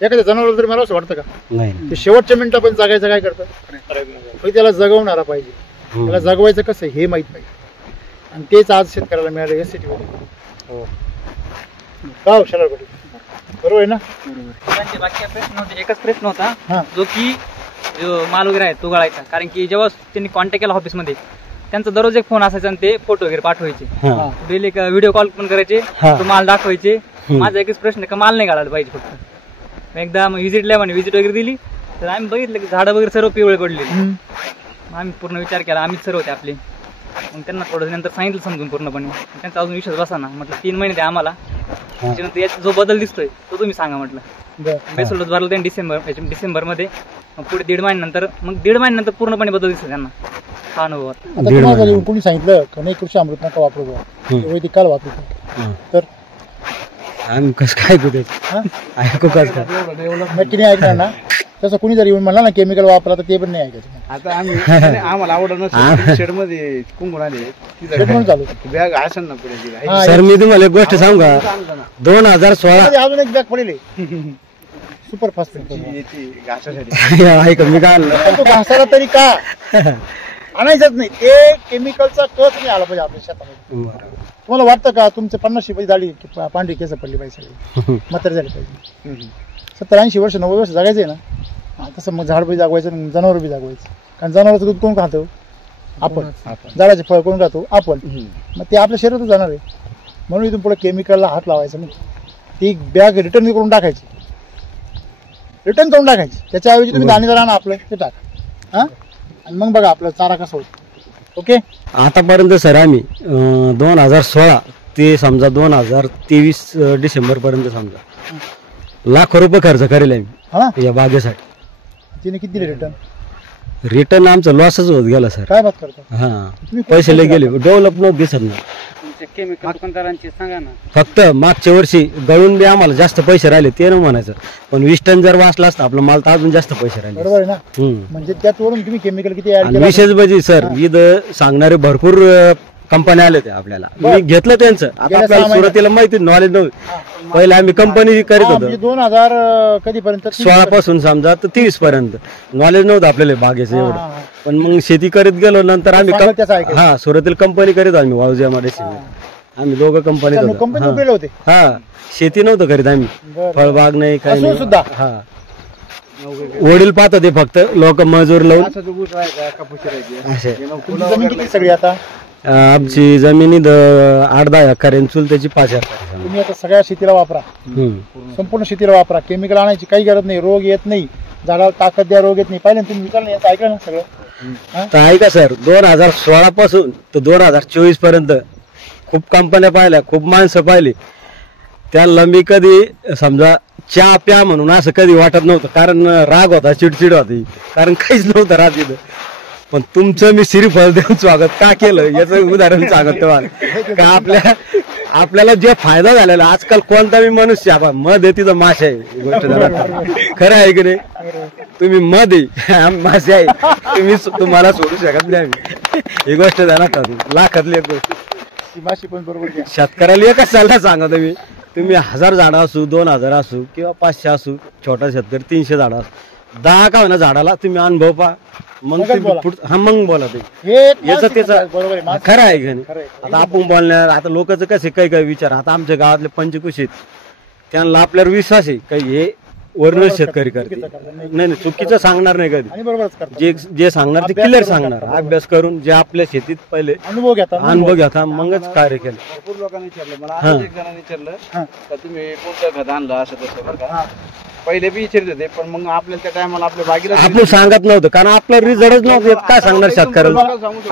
एखाद्या जनावराला तरी मारावं असं वाटतं का? नाही. ते शेवटच्या मिनिटा पण जगायचं काय करतं? त्याला जगवणारा पाहिजे. त्याला जगवायचं कसं हे माहित पाहिजे. आणि तेच आज शेतकऱ्याला मिळाले SCT मध्ये. का शरद पाटील? बरोबर आहे ना? बाकी प्रश्न नव्हते, एकच प्रश्न होता जो की जो माल वगैरे आहे तो गळायचा. कारण की जेव्हा त्यांनी कॉन्टॅक्ट केला ऑफिसमध्ये त्यांचा दररोज एक फोन असायचा आणि ते फोटो वगैरे पाठवायचे. डेली व्हिडिओ कॉल पण करायचे, तो माल दाखवायचे. माझा एकच प्रश्न का माल नाही गाळायला पाहिजे फक्त. एकदा व्हिजिटला व्हिजिट वगैरे दिली तर आम्ही बघितलं की झाडं वगैरे सर्व पिवळे पडले. आम्ही पूर्ण विचार केला, आम्हीच सर्व होते आपले. मग त्यांना थोडं नंतर सांगितलं समजून पूर्णपणे. त्यांचा अजून विश्वास बसा ना. म्हटलं 3 महिने द्या आम्हाला, त्याच्यानंतर याचा जो बदल दिसतोय तो तुम्ही सांगा म्हटलं. बेसल डोस भरला त्यांनी डिसेंबरमध्ये. मग पुढे 1.5 महिन्यानंतर मग 1.5 महिन्यानंतर पूर्णपणे बदल दिसतो त्यांना हा अनुभव. कोणी सांगितलं का नाही कृषी अमृत नका वापरू, वैदिक काल वापरू, तर आम्ही कसं काय कुठे ऐकू कसं काय? नक्की नाही ऐकणार ना. तसं कोणी जर येऊन म्हणला ना केमिकल वापरा तर ते पण नाही ऐकायचं. आता आम्ही आम्हाला आवडत नसेल शेड मध्ये कुंकून आले चालू बॅग असेल ना पुढे. सर मी तुम्हाला एक गोष्ट सांगू का? 2016 अजून एक बॅग पडेल सुपर फास्ट घासासाठी. ऐका मी काय आणलं तो घासाला तरी का आणायचंच नाही. ते केमिकलचा कच नाही आला पाहिजे आपल्या शेतामध्ये. तुम्हाला वाटतं का तुमचे 50 पैसे झाली पांढरी केस पडली पाहिजे, म्हातारी झाली पाहिजे? 70-80 वर्ष 90 वर्ष जगायचंय ना. तसं मग झाड बी जागवायचं, जनावर बी जागवायचं. कारण जनावराचं दूध कोण खातो? आपण. झाडाचे फळ कोण खातो? आपण. मग ते आपल्या शरीरातच जाणार आहे. म्हणून इथून पुढे केमिकलला हात लावायचा नाही. ती बॅग रिटर्न करून टाकायची, त्याच्याऐवजी तुम्ही दाणेदार आणा आपलं ते टाका. आणि मग बघा आपला चारा कसा होतो. ओके. आतापर्यंत सर आम्ही 2016 ते समजा 2023 डिसेंबर पर्यंत समजा लाखो रुपये खर्च करेल आम्ही या बागेसाठी. तिने किती दिले रिटर्न? रिटर्न आमचं लॉसच होत गेला सर. काय बात करता? हा पैसे लय गेले, डेव्हलप नव्हत दिसत ना. केमिकल दुकानदारांची सांगा ना. फक्त मागच्या वर्षी गळून बी आम्हाला जास्त पैसे राहिले ते न म्हणायचं, पण 20 टन जर वाचला असता आपला माल तर अजून जास्त पैसे राहिले. बरोबर आहे ना. म्हणजे त्याचवरून तुम्ही केमिकल किती ऍड केलं? विशेष म्हणजे सर इथं सांगणारे भरपूर कंपन्या आले होत्या आपल्याला. मी घेतलं त्यांचं. आता आपल्याला सुरुवातीला माहिती नॉलेज नव्हतं. पहिले आम्ही कंपनी करीत होतो. 2000 कधीपर्यंत? 16 पासून समजा तर 30 पर्यंत नॉलेज नव्हतं आपल्याला बागेचं एवढं. पण मग शेती करीत गेलो नंतर आम्ही सुरुवातीला कंपनी करीत आम्ही वाळूजी आम्ही दोघं कंपनीत होते. हा शेती नव्हतं करीत आम्ही, फळबाग नाही काही नाही सुद्धा. हा वडील पाहत होते फक्त, लोक मजूर लावून. जमीन किती सगळी आता? आमची जमिनी 8-10 एकर, चूल त्याची 5 एकर. तुम्ही आता सगळ्या शेतीला वापरा, संपूर्ण शेतीला वापरा. केमिकल आणायची काही गरज नाही. रोग येत नाही, झाडाला ताकद द्या, रोग येत नाही. पाहिलं तुम्ही विचारलं याचं ऐकलं ना सगळं? तर ऐका सर, 2016 पासून तर 2024 पर्यंत खूप कंपन्या पाहिल्या, खूप माणसं पाहिली. त्यांना मी कधी समजा चहा प्या म्हणून असं कधी वाटत नव्हतं. कारण राग होता, चिडचिड होती, कारण काहीच नव्हतं राग तिथं. पण तुमचं मी श्रीफळ देऊन स्वागत का केलं याचं उदाहरण सांगत तुम्हाला. का आपल्याला जे फायदा झालेला, आजकाल कोणता मी मनुष्य मध आहे तिथं मासे आहे. गोष्ट खरं आहे की नाही? तुम्ही मध आहे, मासे आहे, तुम्हाला सोडू शकत नाही आम्ही. ही गोष्ट झाला लाखातली एक गोष्ट. शेतकऱ्याला एकच सल्ला सांगा तुम्ही 1000 झाडं असू, 2000 असू किंवा 500 असू, छोटा शेतकरी 300 झाडं असू, 10 का होईना झाडाला तुम्ही अनुभव पहा, मग मग बोला. ते याचं त्याचं खरं आहे का नाही? आता आपण बोलणार, आता लोकांचं कसे काही काही विचार. आता आमच्या गावातले पंचकृषीत त्यांना आपल्यावर विश्वास आहे काही हे वर्ण शेतकरी करते. नाही चुकीचं सांगणार नाही कधी. आणि बरोबरच करतात. जे सांगणार ते क्लिअर सांगणार. अभ्यास करून जे आपल्या शेतीत पहिले अनुभव घेता मगच कार्य केलं. भरपूर लोकांनी विचारलं मला. आज एक जणांनी विचारलं का तुम्ही कोणतं खत आणलं असं तसं बरं का. पहिले बी विचारत होते पण मग आपल्याला त्या टायमाला आपल्या बागेला आपण सांगत नव्हतं कारण आपला रिझल्टच नव्हतं. काय सांगणार शेतकऱ्याला.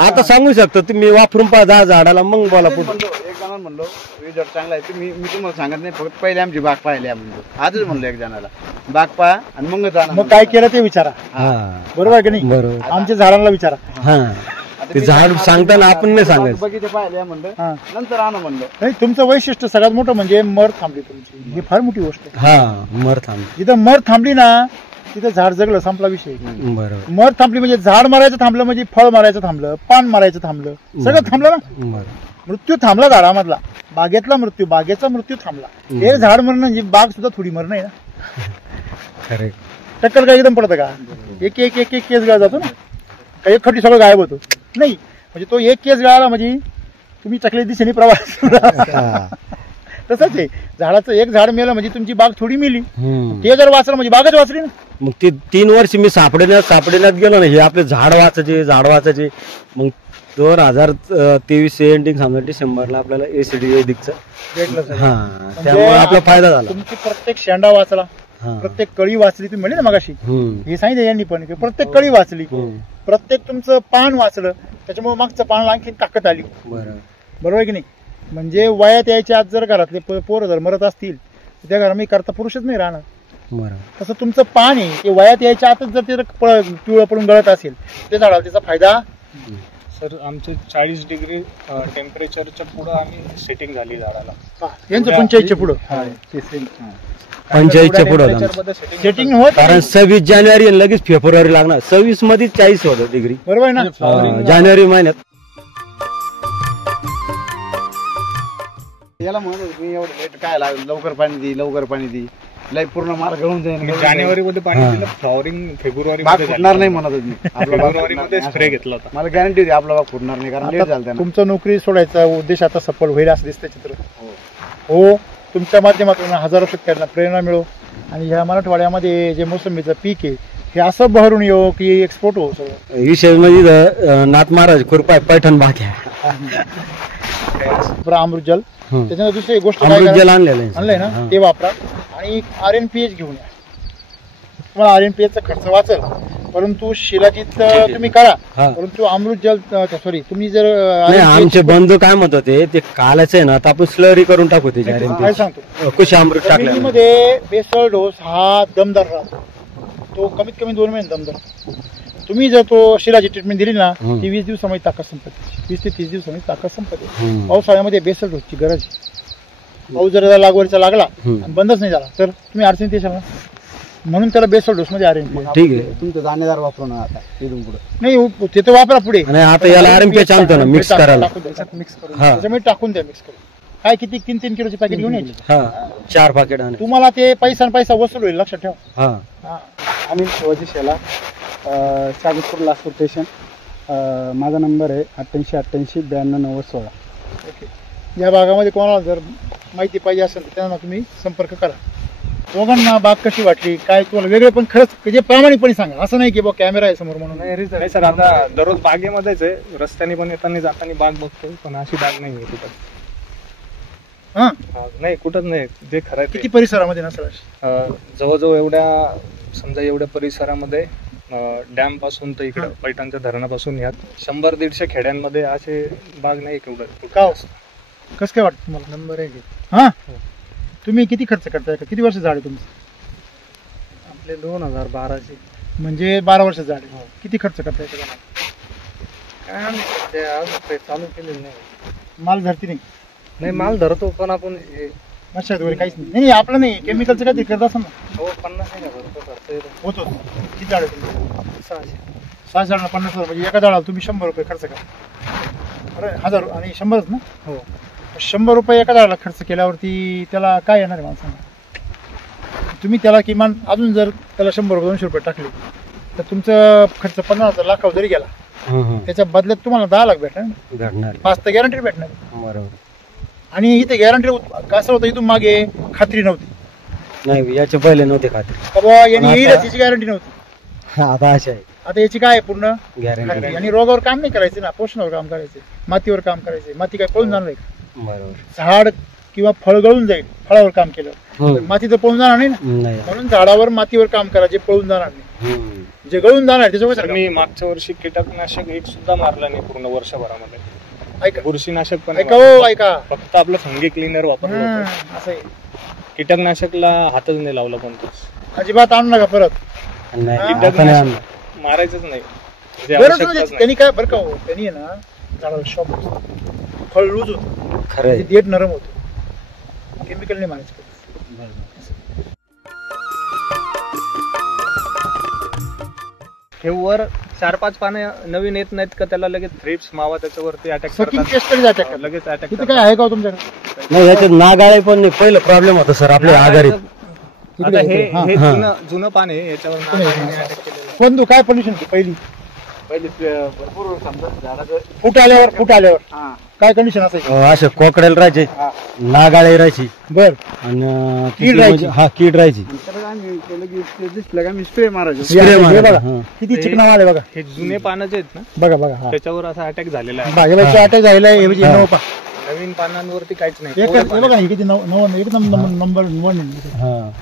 आता सांगू शकतो तुम्ही वापरून पहा 10 झाडाला मग बोला पुढे. एक जणांना म्हणलो रिझल्ट चांगला आहे तुम्ही मी तुम्हाला सांगत नाही फक्त पहिले आमची बाग पाहिली म्हणलो. आजच म्हणलो एक जणाला बाग पहा आणि मग जाणार. मग काय केलं ते विचारा. बरोबर की नाही. बरोबर. आमच्या झाडांना विचारा. ते झाड सांगताना आपण नाही सांगायचं. बगीचे पाहिले म्हणलं नंतर आणू म्हणलं. नाही तुमचं वैशिष्ट्य सगळ्यात मोठं म्हणजे मर थांबली तुमची. ही फार मोठी गोष्ट आहे. मर थांबली. जिथं मर थांबली ना तिथं झाड जगलं संपला विषय. बरोबर. मर थांबली म्हणजे झाड मारायचं थांबलं म्हणजे फळ मारायचं थांबलं पान मारायचं थांबलं सगळं थांबलं ना. मृत्यू थांबला झाडामधला. बागेतला मृत्यू बागेचा मृत्यू थांबला. हे झाड मरणं म्हणजे बाग सुद्धा थोडी मरणं आहे ना. खरे टक्कल काय एकदम पडतं का. एक एक एक एक केस गळा जातो ना. काही एक खटी सगळं गायब होतो नाही. म्हणजे तो एक केस गळाला म्हणजे तुम्ही चकले दिशेने प्रवास. तसंच आहे झाडाचं एक झाड मेलं म्हणजे तुमची बाग थोडी मेली. ते जर वाचलं म्हणजे बागच वाचली ना. मग ते 3 वर्ष मी सापडेण्यात गेलो ना. हे आपले झाड वाचायचे. मग 2023 एंडिंग समजा डिसेंबरला आपल्याला एसीडी वैदिकचं भेटलं. त्यामुळे आपला फायदा झाला. तुमची प्रत्येक शेंडा वाचला. प्रत्येक कळी वाचली. तुम्ही म्हणले ना मगाशी हे सांगितलं यांनी पण प्रत्येक कळी वाचली. प्रत्येक तुमचं पान वाचलं त्याच्यामुळे मागचं पान आणखी ताकद आली. बरोबर आहे की नाही. म्हणजे वयात यायच्या आज जर घरातले पोरं जर मरत असतील तर त्या घरामध्ये करता पुरुषच नाही राहणार. तसं तुमचं पान आहे ते वयात यायच्या आतच जर ते पिवळं पडून गळत असेल त्या झाडाला त्याचा फायदा. सर आमचे 40 डिग्री टेम्परेचरच्या पुढं आम्ही सेटिंग झाली झाडाला. यांचं 45च्या पुढं 45च्या पुढं सेटिंग होत. कारण 26 जानेवारी आणि लगेच फेब्रुवारी लागणार. 26 मध्ये 40 होतं डिग्री. बरोबर आहे ना. जानेवारी महिन्यात. याला म्हणत मी एवढं लेट काय लागलं लवकर पाणी दी लय पूर्ण माल गळून जाईल. जानेवारी मध्ये पाणी दिलं. फ्लॉवरिंग फेब्रुवारी बाग फुटणार नाही म्हणत होत मी. फेब्रुवारी मध्ये स्प्रे घेतला होता. मला गॅरंटी होती आपला बाग फुटणार नाही कारण लेट झालं. तुमचं नोकरी सोडायचा उद्देश आता सफल होईल असं दिसतं चित्र. हो तुमच्या माध्यमातून हजारो शेतकऱ्यांना प्रेरणा मिळो आणि ह्या मराठवाड्यामध्ये जे मोसंबीचं पीक आहे हे असं बहरून येऊ की एक्सपोर्ट हो. विशेष म्हणजे नाथ महाराज कृपा पैठण बाग अमृत जल. त्याच्यानंतर दुसरी गोष्ट अमृत जल आणलंय ना ते वापरा आणि RNPH घेऊन या. तुम्हाला RNPH चा खर्च वाचेल परंतु शिलाजीत तुम्ही करा. परंतु अमृत जल सॉरी तुम्ही जर आमचे बंधू काय म्हणत होते ते कालच आहे ना आता आपण स्लरी करून टाकू त्याच्या. काय सांगतो कुशी अमृत टाकल्यामध्ये बेसल डोस हा दमदार राहतो. तो कमीत कमी 2 महिने दमदार. तुम्ही जर तो शिलाची ट्रीटमेंट दिली ना ती 20 दिवसामध्ये ताकद संपते. 20 ते 30 दिवसामध्ये ताकद संपते. पावसाळ्यामध्ये बेसल डोसची गरज. पाऊस जर लागवडीचा लागला आणि बंदच नाही झाला तर तुम्ही अडचणीत येशाल ना. म्हणून त्याला बेसल डोस मध्ये RNPH. ठीक आहे. तुमचं दाणेदार वापरू ना आता इथून पुढे. नाही ते तर वापरा पुढे. आता याला RNPH आणतो ना मिक्स करायला. मिक्स करून त्याच्यामध्ये टाकून द्या. मिक्स करून काय किती 3-3 किलोचे पॅकेट घेऊन यायचे. 4 पॅकेट तुम्हाला ते पैसा वसूल होईल लक्षात ठेवा. अनिल शिवाजी शेला सागरपूर लासूर स्टेशन. माझा नंबर आहे 8888 92 90 16. ओके. या भागामध्ये कोणाला जर माहिती पाहिजे असेल तर त्यांना तुम्ही संपर्क करा. दोघांना बाग कशी वाटली काय तुम्हाला वेगळे पण खरंच जे प्रामाणिकपणे सांगा. असं नाही की बा कॅमेरा आहे समोर म्हणून. नाही सर आता दररोज बागेमध्येच आहे. रस्त्याने पण येताना जाताना बाग बघतो पण अशी बाग नाही आहे कुठं. नाही कुठंच नाही. जे खरं किती परिसरामध्ये नसेल. जवळजवळ एवढ्या परिसरामध्ये डॅम पासून तर इकडं पैठणच्या धरणापासून यात 100-150 खेड्यांमध्ये असे बाग नाही एवढं. का कसं काय वाटतं तुम्हाला. नंबर 1. तुम्ही किती खर्च करताय का किती वर्ष झाड आहे तुमचं. आपले 2012चे म्हणजे 12 वर्ष झाड आहे. किती खर्च करताय काय चालू केलेलं नाही. माल धरती नाही माल धरतो पण आपण मशागत वगैरे काहीच नाही. आपलं नाही केमिकलचं काय ते करत असं ना. हो 50,000 खर्च होतो. किती झाड आहे 6 झाडांना 50,000 म्हणजे एका झाडाला तुम्ही 100 रुपये खर्च करा. बरं 1000 आणि 100च ना. हो 100 रुपये एका झाडाला खर्च केल्यावरती त्याला काय येणार आहे माणसांना. तुम्ही त्याला किमान अजून जर त्याला 100 रुपये 200 रुपये टाकले तर तुमचं खर्च 50,000 लाखावर जरी गेला त्याच्या बदल्यात तुम्हाला 10 लाख भेटणार. 5 तर गॅरंटी भेटणार. बरोबर. आणि इथे गॅरंटी कसं होतं इथून मागे खात्री नव्हती. नाही याच्या पहिले नव्हते खाते. बाबा यांनी येईल याची गॅरंटी नव्हती. आता अशी आहे आता याची काय आहे पूर्ण गॅरंटी. आणि रोगावर काम नाही करायचे ना, पोषणावर काम करायचे, मातीवर काम करायचे. माती काय पळून जाणार आहे? बरोबर. झाड किंवा फळ गळून जाईल फळावर काम केलं, माती तर पळून जाणार नाही ना. म्हणून झाडावर मातीवर काम करा जे पळून जाणार नाही, जे गळून जाणार त्याच्यावर. मी मागच्या वर्षी कीटकनाशक एक सुद्धा मारला नाही पूर्ण वर्षभरामध्ये. ऐका बुरशीनाशक पण ऐका हो ऐका, फक्त आपलं फंगी क्लीनर वापरलं होतं. असं आहे. कीटकनाशकला हातच नाही लावला कोणतंच. अजिबात आणू नका परत. कीटकनाशक मारायचंच नाही. त्यांनी काय बरं का हो, त्यांनी आहे ना झाडाला शॉप होतो, फळ लूज होतो, खरं देठ नरम होतो. केमिकल नाही मारायचं. हे वर 4-5 पानं नवीन येत नाहीत का त्याला लगेच थ्रिप्स मावा त्याच्यावरती अटॅक सकिंग करतात. टेस्ट कधी अटॅक लगेच अटॅक तिथे काय आहे का हो तुमच्याकडे? नाही याच्यात नागाळे पण नाही. पहिलं प्रॉब्लेम होता सर आपल्या आघाडीत. आता हे जुनं पान आहे याच्यावर नागाळीने अटॅक केलेलं. बंधू काय कंडिशन पहिली भरपूर समजा झाडाचं फुट आल्यावर काय कंडिशन असायची? असे कोकड्याला राहायचे, नागाळे राहायची, बर आणि कीड राहायची. हा कीड राहायची. तर आम्ही केलं की ते दिसलं का आम्ही स्प्रे मारायचो. स्प्रे हे मारायचा. बघा किती चिकना आले बघा. हे जुने पानं जे आहेत ना बघा बघा हा त्याच्यावर असा अटॅक झालेला आहे. भाजीला अटॅक झालेला आहे. हे म्हणजे नऊ पा नवीन पानांवरती काहीच नाही. हे बघा हे किती एकदम नंबर 1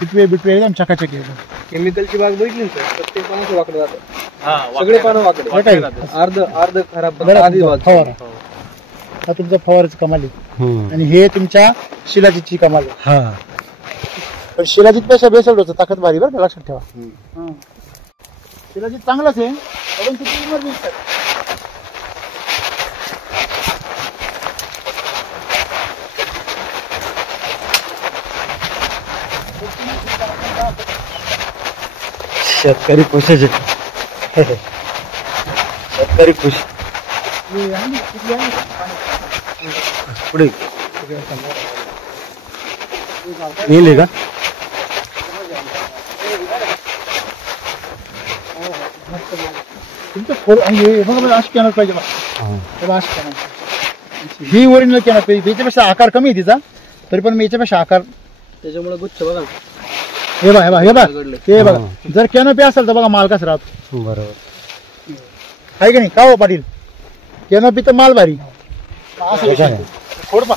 बिटवे बिटवे एकदम चकाचक आहे. केमिकलची बाग बघितली सर, प्रत्येक पानाचं वाकडं जातं. सगळे पानं वाकडे अर्ध खराब. हा तुमचा फवाराची कमाल आहे आणि हे तुमच्या शिलाजीतची कमाल आहे. हा पण शिलाजीत पेक्षा बेसल होतं ताकद भारी बरं का, लक्षात ठेवा. शिलाजीत चांगलाच आहे पण किती इमर्जन्सी आहे. शेतकरी खुशच आहे. शेतकरी खुश. पुढे येईल का? तुमचं बघा अशी कॅनल पाहिजे बघा. अशी कॅनल ही ओरिजिनल कॅनल पाहिजे. याच्यापेक्षा आकार कमी आहे तिचा, तरी पण मी याच्यापेक्षा आकार. त्याच्यामुळे गुच्छ बघा हे बघा जर कॅनोपी असेल तर बघा माल कसा राहतो. बरोबर आहे की नाही का हो पाटील? कॅनोपी तर माल भारी. थोडं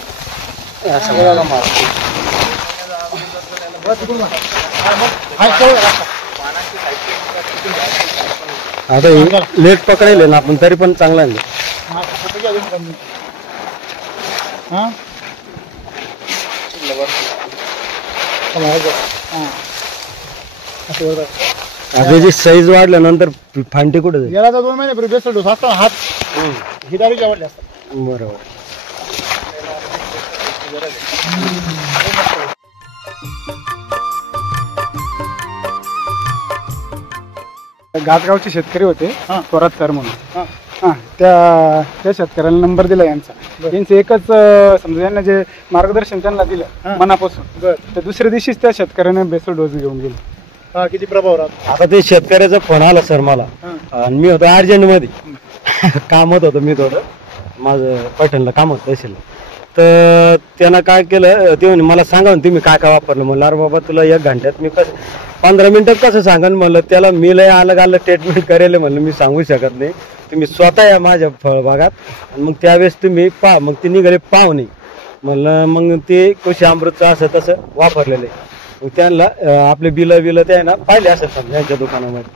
आता लेट पकडायले ना आपण तरी पण चांगला आहे. त्याची साईज वाढल्यानंतर फांटी कुठे जाईल? याला 2 महिने बेसल डोस असतो. हात हिदारी आवडले असतात. बरोबर. घाटगावचे शेतकरी होते थोरातकर म्हणून. त्या शेतकऱ्याला नंबर दिला यांचा. यांचं एकच समजा यांना जे मार्गदर्शन त्यांना दिलं मनापासून, तर दुसऱ्या दिवशीच त्या शेतकऱ्याने बेसल डोस घेऊन गेले. किती प्रभाव राहतो. आता ते शेतकऱ्याचा फोन आला सर मला, आणि मी होतो अर्जंट मध्ये कामात होतो. मी थोडं माझं पैठणला काम होतं तहसील. तर त्यानं काय केलं, ते म्हणे मला सांगा तुम्ही काय काय वापरलं. म्हणलं अरे बाबा तुला 1 घंट्यात मी 15 मिनिटात कसं सांगा. म्हणलं त्याला मी लय अलग अलग ट्रीटमेंट करेल. म्हणलं मी सांगू शकत नाही, तुम्ही स्वतः या माझ्या फळबागात आणि मग त्यावेळेस तुम्ही पहा. मग ते निघाले पाहुणे. म्हणलं मग ते कृषी अमृतचं असं तसं वापरलेलं आहे. मग त्यांना आपले बिलं ते आहे ना पाहिले असं समजा यांच्या दुकानामध्ये.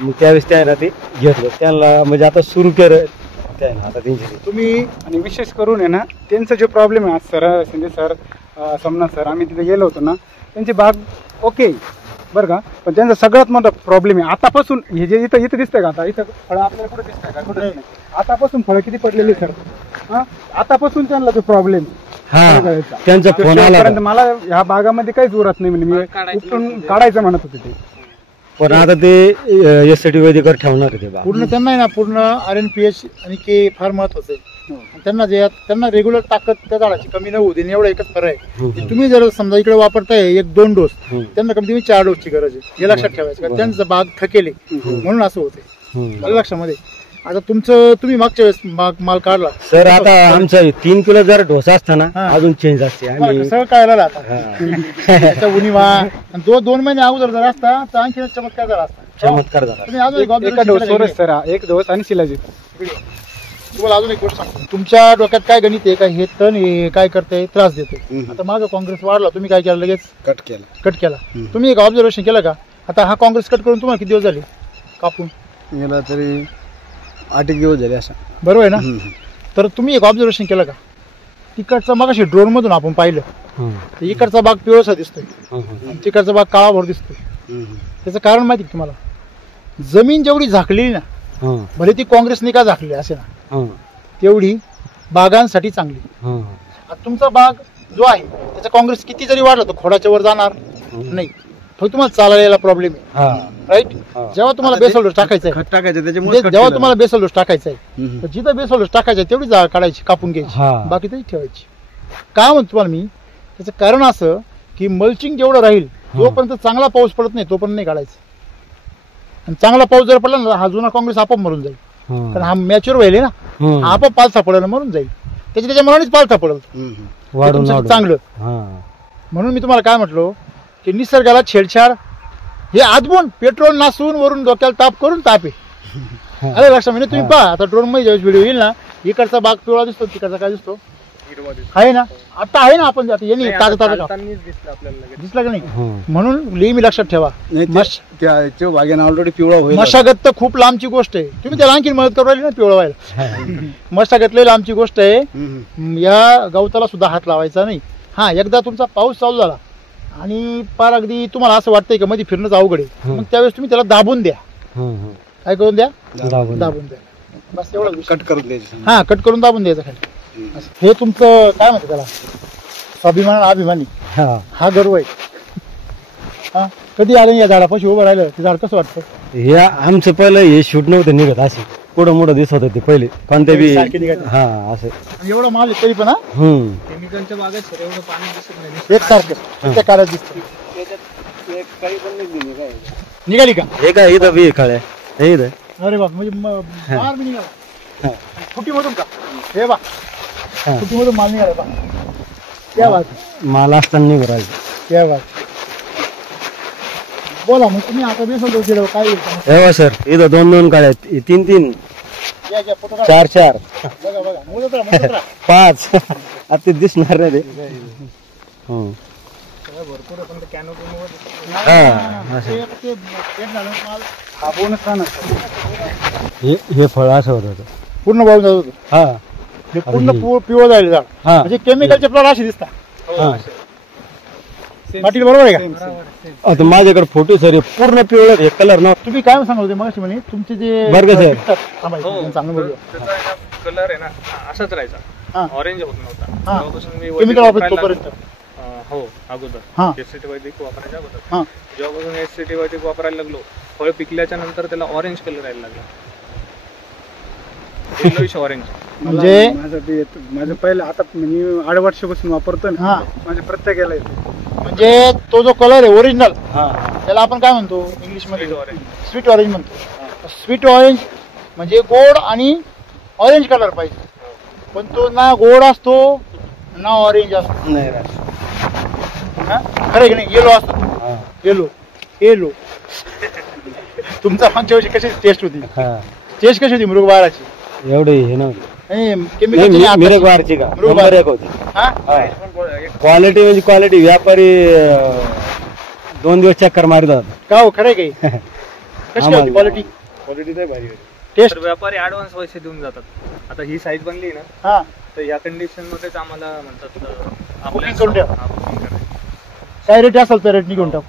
मग त्यावेळेस त्या ना ते घेतलं त्यांना, म्हणजे आता सुरू केलं त्यानं आता त्यांची. तुम्ही आणि विशेष करून आहे ना त्यांचा जो प्रॉब्लेम आहे, आज sir Shinde sir Somnath sir आम्ही तिथे गेलो होतो ना, त्यांची बाग ओके बरं का, पण त्यांचा सगळ्यात मोठा प्रॉब्लेम आहे आतापासून. हे जे इथं दिसतंय का, आता इथं फळं आपल्याला कुठे दिसतंय का? कुठे नाही. आतापासून फळं किती पडलेली सर. आतापासून त्यांना तो प्रॉब्लेम त्यांचा फोन आला. मला ह्या बागामध्ये काहीच उरत नाही म्हणजे मी उपटून काढायचं म्हणत होते ते. पण आता ते यासाठी वैदिकर ठेवणार ते पूर्ण. त्यांना आहे ना पूर्ण RNPH आणि के फार महत्वाचं आहे. त्यांना रेग्युलर ताकद त्या झाडाची कमी न होऊ दे एवढा एकच फरक आहे. तुम्ही जर समजा इकडे वापरताय 1-2 डोस, त्यांना कमी तुम्ही 4 डोसची गरज आहे. हे लक्षात ठेवायचं. त्यांचं बाग थकेले म्हणून असं होते लक्षामध्ये. आता तुमचं तुम्ही मागच्या वेळेस माल काढला सर आता आमचा 3 किलो जर डोसा असताना अजून चेंज असते आम्ही सगळं कळायला आता त्याच्या उणीवा आणि 2 महिने अगोदर जर असता तर आणखी चमत्कार झाला असता. चमत्कार झाला. तुम्ही अजून एक एका observation डोसवरच केलं सर एक डोस आणि शिलाजीत. का? तुम्हाला अजून एक गोष्ट सांगतो. तुमच्या डोक्यात काय गणित आहे का हे तण हे काय करते त्रास देते. आता मागं काँग्रेस वाढला तुम्ही काय केलं लगेच कट केला. तुम्ही एक ऑब्झर्वेशन केलं का आता हा काँग्रेस कट करून तुम्हाला किती दिवस झाले कापून याला तरी 8 दिवस झाले असं. बरोबर आहे ना. तर तुम्ही एक ऑब्झर्वेशन केलं का तिकडचा मगाशी ड्रोन मधून आपण पाहिलं तर इकडचा भाग पिवळसा दिसतोय आणि तिकडचा भाग काळाभोर दिसतोय. त्याचं कारण माहिती का तुम्हाला जमीन जेवढी झाकलेली ना भले ती काँग्रेसने का झाकली असे ना तेवढी बागांसाठी चांगली. आता तुमचा बाग जो आहे त्याचा काँग्रेस किती जरी वाढला तर खोडाच्या वर जाणार नाही. फक्त तुम्हाला चालायला प्रॉब्लेम आहे राईट. जेव्हा तुम्हाला बेसल डोस टाकायचा आहे खत टाकायचं त्याच्यामुळे जेव्हा तुम्हाला बेसल डोस टाकायचा आहे तर जिथं बेसल डोस टाकायचा आहे तेवढी जागा काढायची कापून घ्यायची बाकी तरी ठेवायची. काय म्हणतो तुम्हाला मी त्याचं कारण असं की मल्चिंग जेवढं राहील जोपर्यंत चांगला पाऊस पडत नाही तोपर्यंत नाही काढायचं. आणि चांगला पाऊस जर पडला ना हा जुना काँग्रेस आपोआप मरून जाईल कारण हा मॅच्युअर व्हायला ना हा आपोआप पालथा पडेल मरून जाईल त्याच्या मनानेच पालथा पडेल चांगलं. म्हणून मी तुम्हाला काय म्हटलो की निसर्गाला छेडछाड हे आदबून पेट्रोल नासून वरून डोक्याला ताप करून ताप आहे. अरे लक्षात म्हणजे तुम्ही पहा आता ड्रोन मध्ये ज्यावेळेस व्हिडिओ येईल ना इकडचा बाग पिवळा दिसतो तिकडचा काय दिसतो आहे ना आता आहे ना आपण आता यांनी ताजा दिसला का नाही. म्हणून नेहमी लक्षात ठेवा बागेनं ऑलरेडी पिवळा होईल. मशागत तर खूप लांबची गोष्ट आहे. तुम्ही त्याला आणखी मदत करू राहिली ना पिवळा व्हायला. मशागत लई लांबची गोष्ट आहे. या गवताला सुद्धा हात लावायचा नाही. हा एकदा तुमचा पाऊस चालू झाला आणि पार अगदी तुम्हाला असं वाटतंय का मध्ये फिरणंच अवघड आहे मग त्यावेळेस तुम्ही त्याला दाबून द्या. काय करून द्या दाबून द्या बस एवढं कट करून द्यायचं. हा कट करून दाबून द्यायचं खाली. हे तुमचं काय म्हणतं त्याला स्वाभिमान अभिमानी हा गर्व आहे. हा कधी आलं या झाडापाशी उभं राहिलं ते झाड कसं वाटतं. हे आमचं पहिलं हे शूट नव्हतं निघत असे पुढं मोठं दिसत होते पहिले कोणत्या बी हा असं एवढं माल आहे तरी पण केमिकलच्या बागेत सर एवढं पाणी दिसत नाही. एक सारखं त्या काळात दिसतं. निघाली का हे काय इथं बी काळ्या हे इथं. अरे बा म्हणजे माल बी निघाला फुटीमधून का हे बा फुटीमधून माल निघाला बा त्या बात माल असताना निघू राहायचं त्या बात. बोला मग तुम्ही आता बेसल काय हे सर इथं 2-2 काळ्या 3-3 4-4 बघा बघा मुलं 5 आता ते दिसणार नाही ते. हे फळ असं होत होतं पूर्ण वाहून जात होतं. हा पूर्ण पिवळं जायला झाड म्हणजे केमिकलचे प्लॉट असे दिसतात. पाटील बरोबर आहे का. आता माझ्याकडे फोटो सर पूर्ण पिवळं हे कलर ना. तुम्ही काय सांगत होते मग म्हणे तुमचे जे बर्ग सर कलर आहे ना असाच राहायचा ऑरेंज होत नव्हता केमिकल वापरत तोपर्यंत. हो अगोदर एससीटी वैदिक वापरायच्या अगोदर जेव्हापासून एससीटी वैदिक वापरायला लागलो फळ पिकल्याच्या नंतर त्याला ऑरेंज कलर यायला लागला. येलोइश ऑरेंज म्हणजे माझं पहिलं आता मी 8 वर्षापासून वापरतो ना माझ्या प्रत्येकाला येतो. म्हणजे तो जो कलर आहे ओरिजिनल त्याला आपण काय म्हणतो इंग्लिश मध्ये स्वीट ऑरेंज म्हणतो. स्वीट ऑरेंज म्हणजे गोड आणि ऑरेंज कलर पाहिजे पण तो ना गोड असतो ना ऑरेंज असतो. खरं की नाही. येलो असतो येलो येलो. तुमचा मागच्या वर्षी कशी टेस्ट होती टेस्ट कशी होती मृगबाराची एवढे हे नव्हतं केमिकल का क्वालिटी म्हणजे क्वालिटी व्यापारी 2 दिवस चक्कर मारत होता का हो. खरं काही कशी होती क्वालिटी लय भारी होती. टेस्ट व्यापारी ऍडव्हान्स पैसे देऊन जातात. आता ही साईज बनली ना तर या कंडिशन मध्येच आम्हाला म्हणतात बुकिंग करून द्या. काय रेट असेल तर रेट निघून टाकू.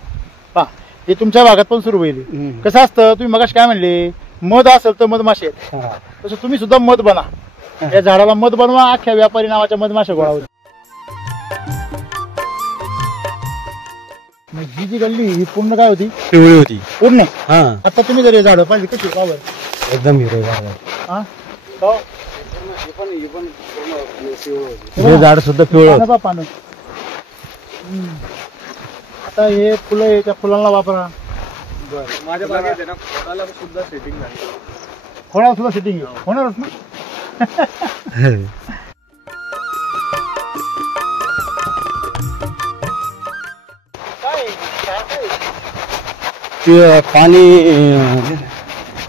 पहा हे तुमच्या भागात पण सुरू होईल. कसं असतं तुम्ही मगाशी काय म्हणले मध असेल तर मधमाशे आहेत तसं तुम्ही सुद्धा मध बना. या झाडाला मध बनवा अख्ख्या व्यापारी नावाच्या मधमाशा गोळा होती. ही जी गल्ली ही पूर्ण काय होती पिवळी होती पूर्ण. आता तुम्ही जर हे झाड पाहिजे कशी पावर एकदम हिरो हे झाड सुद्धा पिवळं पानं. आता हे फुलं आहे त्या फुलांना वापरा. माझ्या बागेत आहे ना फळाला सुद्धा सेटिंग झाली. होणार सुद्धा सेटिंग होणारच ना. ते पाणी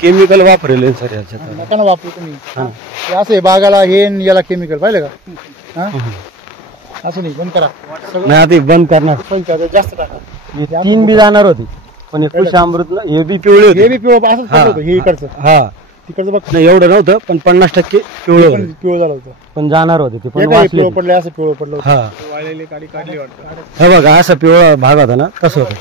केमिकल वापरेल सर याच्यात. नका ना वापरू तुम्ही. हे असं आहे बागाला हे आणि याला केमिकल पाहिलं का? असं नाही, बंद करा सगळं. नाही आता बंद करणार. जास्त टाका. हे 3 बी जाणार होती पण हे कृषी अमृत हे बी पिवळे होते. हे बी पिवळं असंच पडलं होतं. हे इकडचं हा तिकडचं बघ नाही एवढं नव्हतं पण 50% पिवळे पण होते. पिवळं झालं होतं. पण जाणार होते ते पण हे काय वाचले. पिवळं पडलं असं पिवळं पडलं होतं. हा वाळलेली काडी काढली वाटतं. हे बघा असा पिवळा भाग होता ना तसं होतं.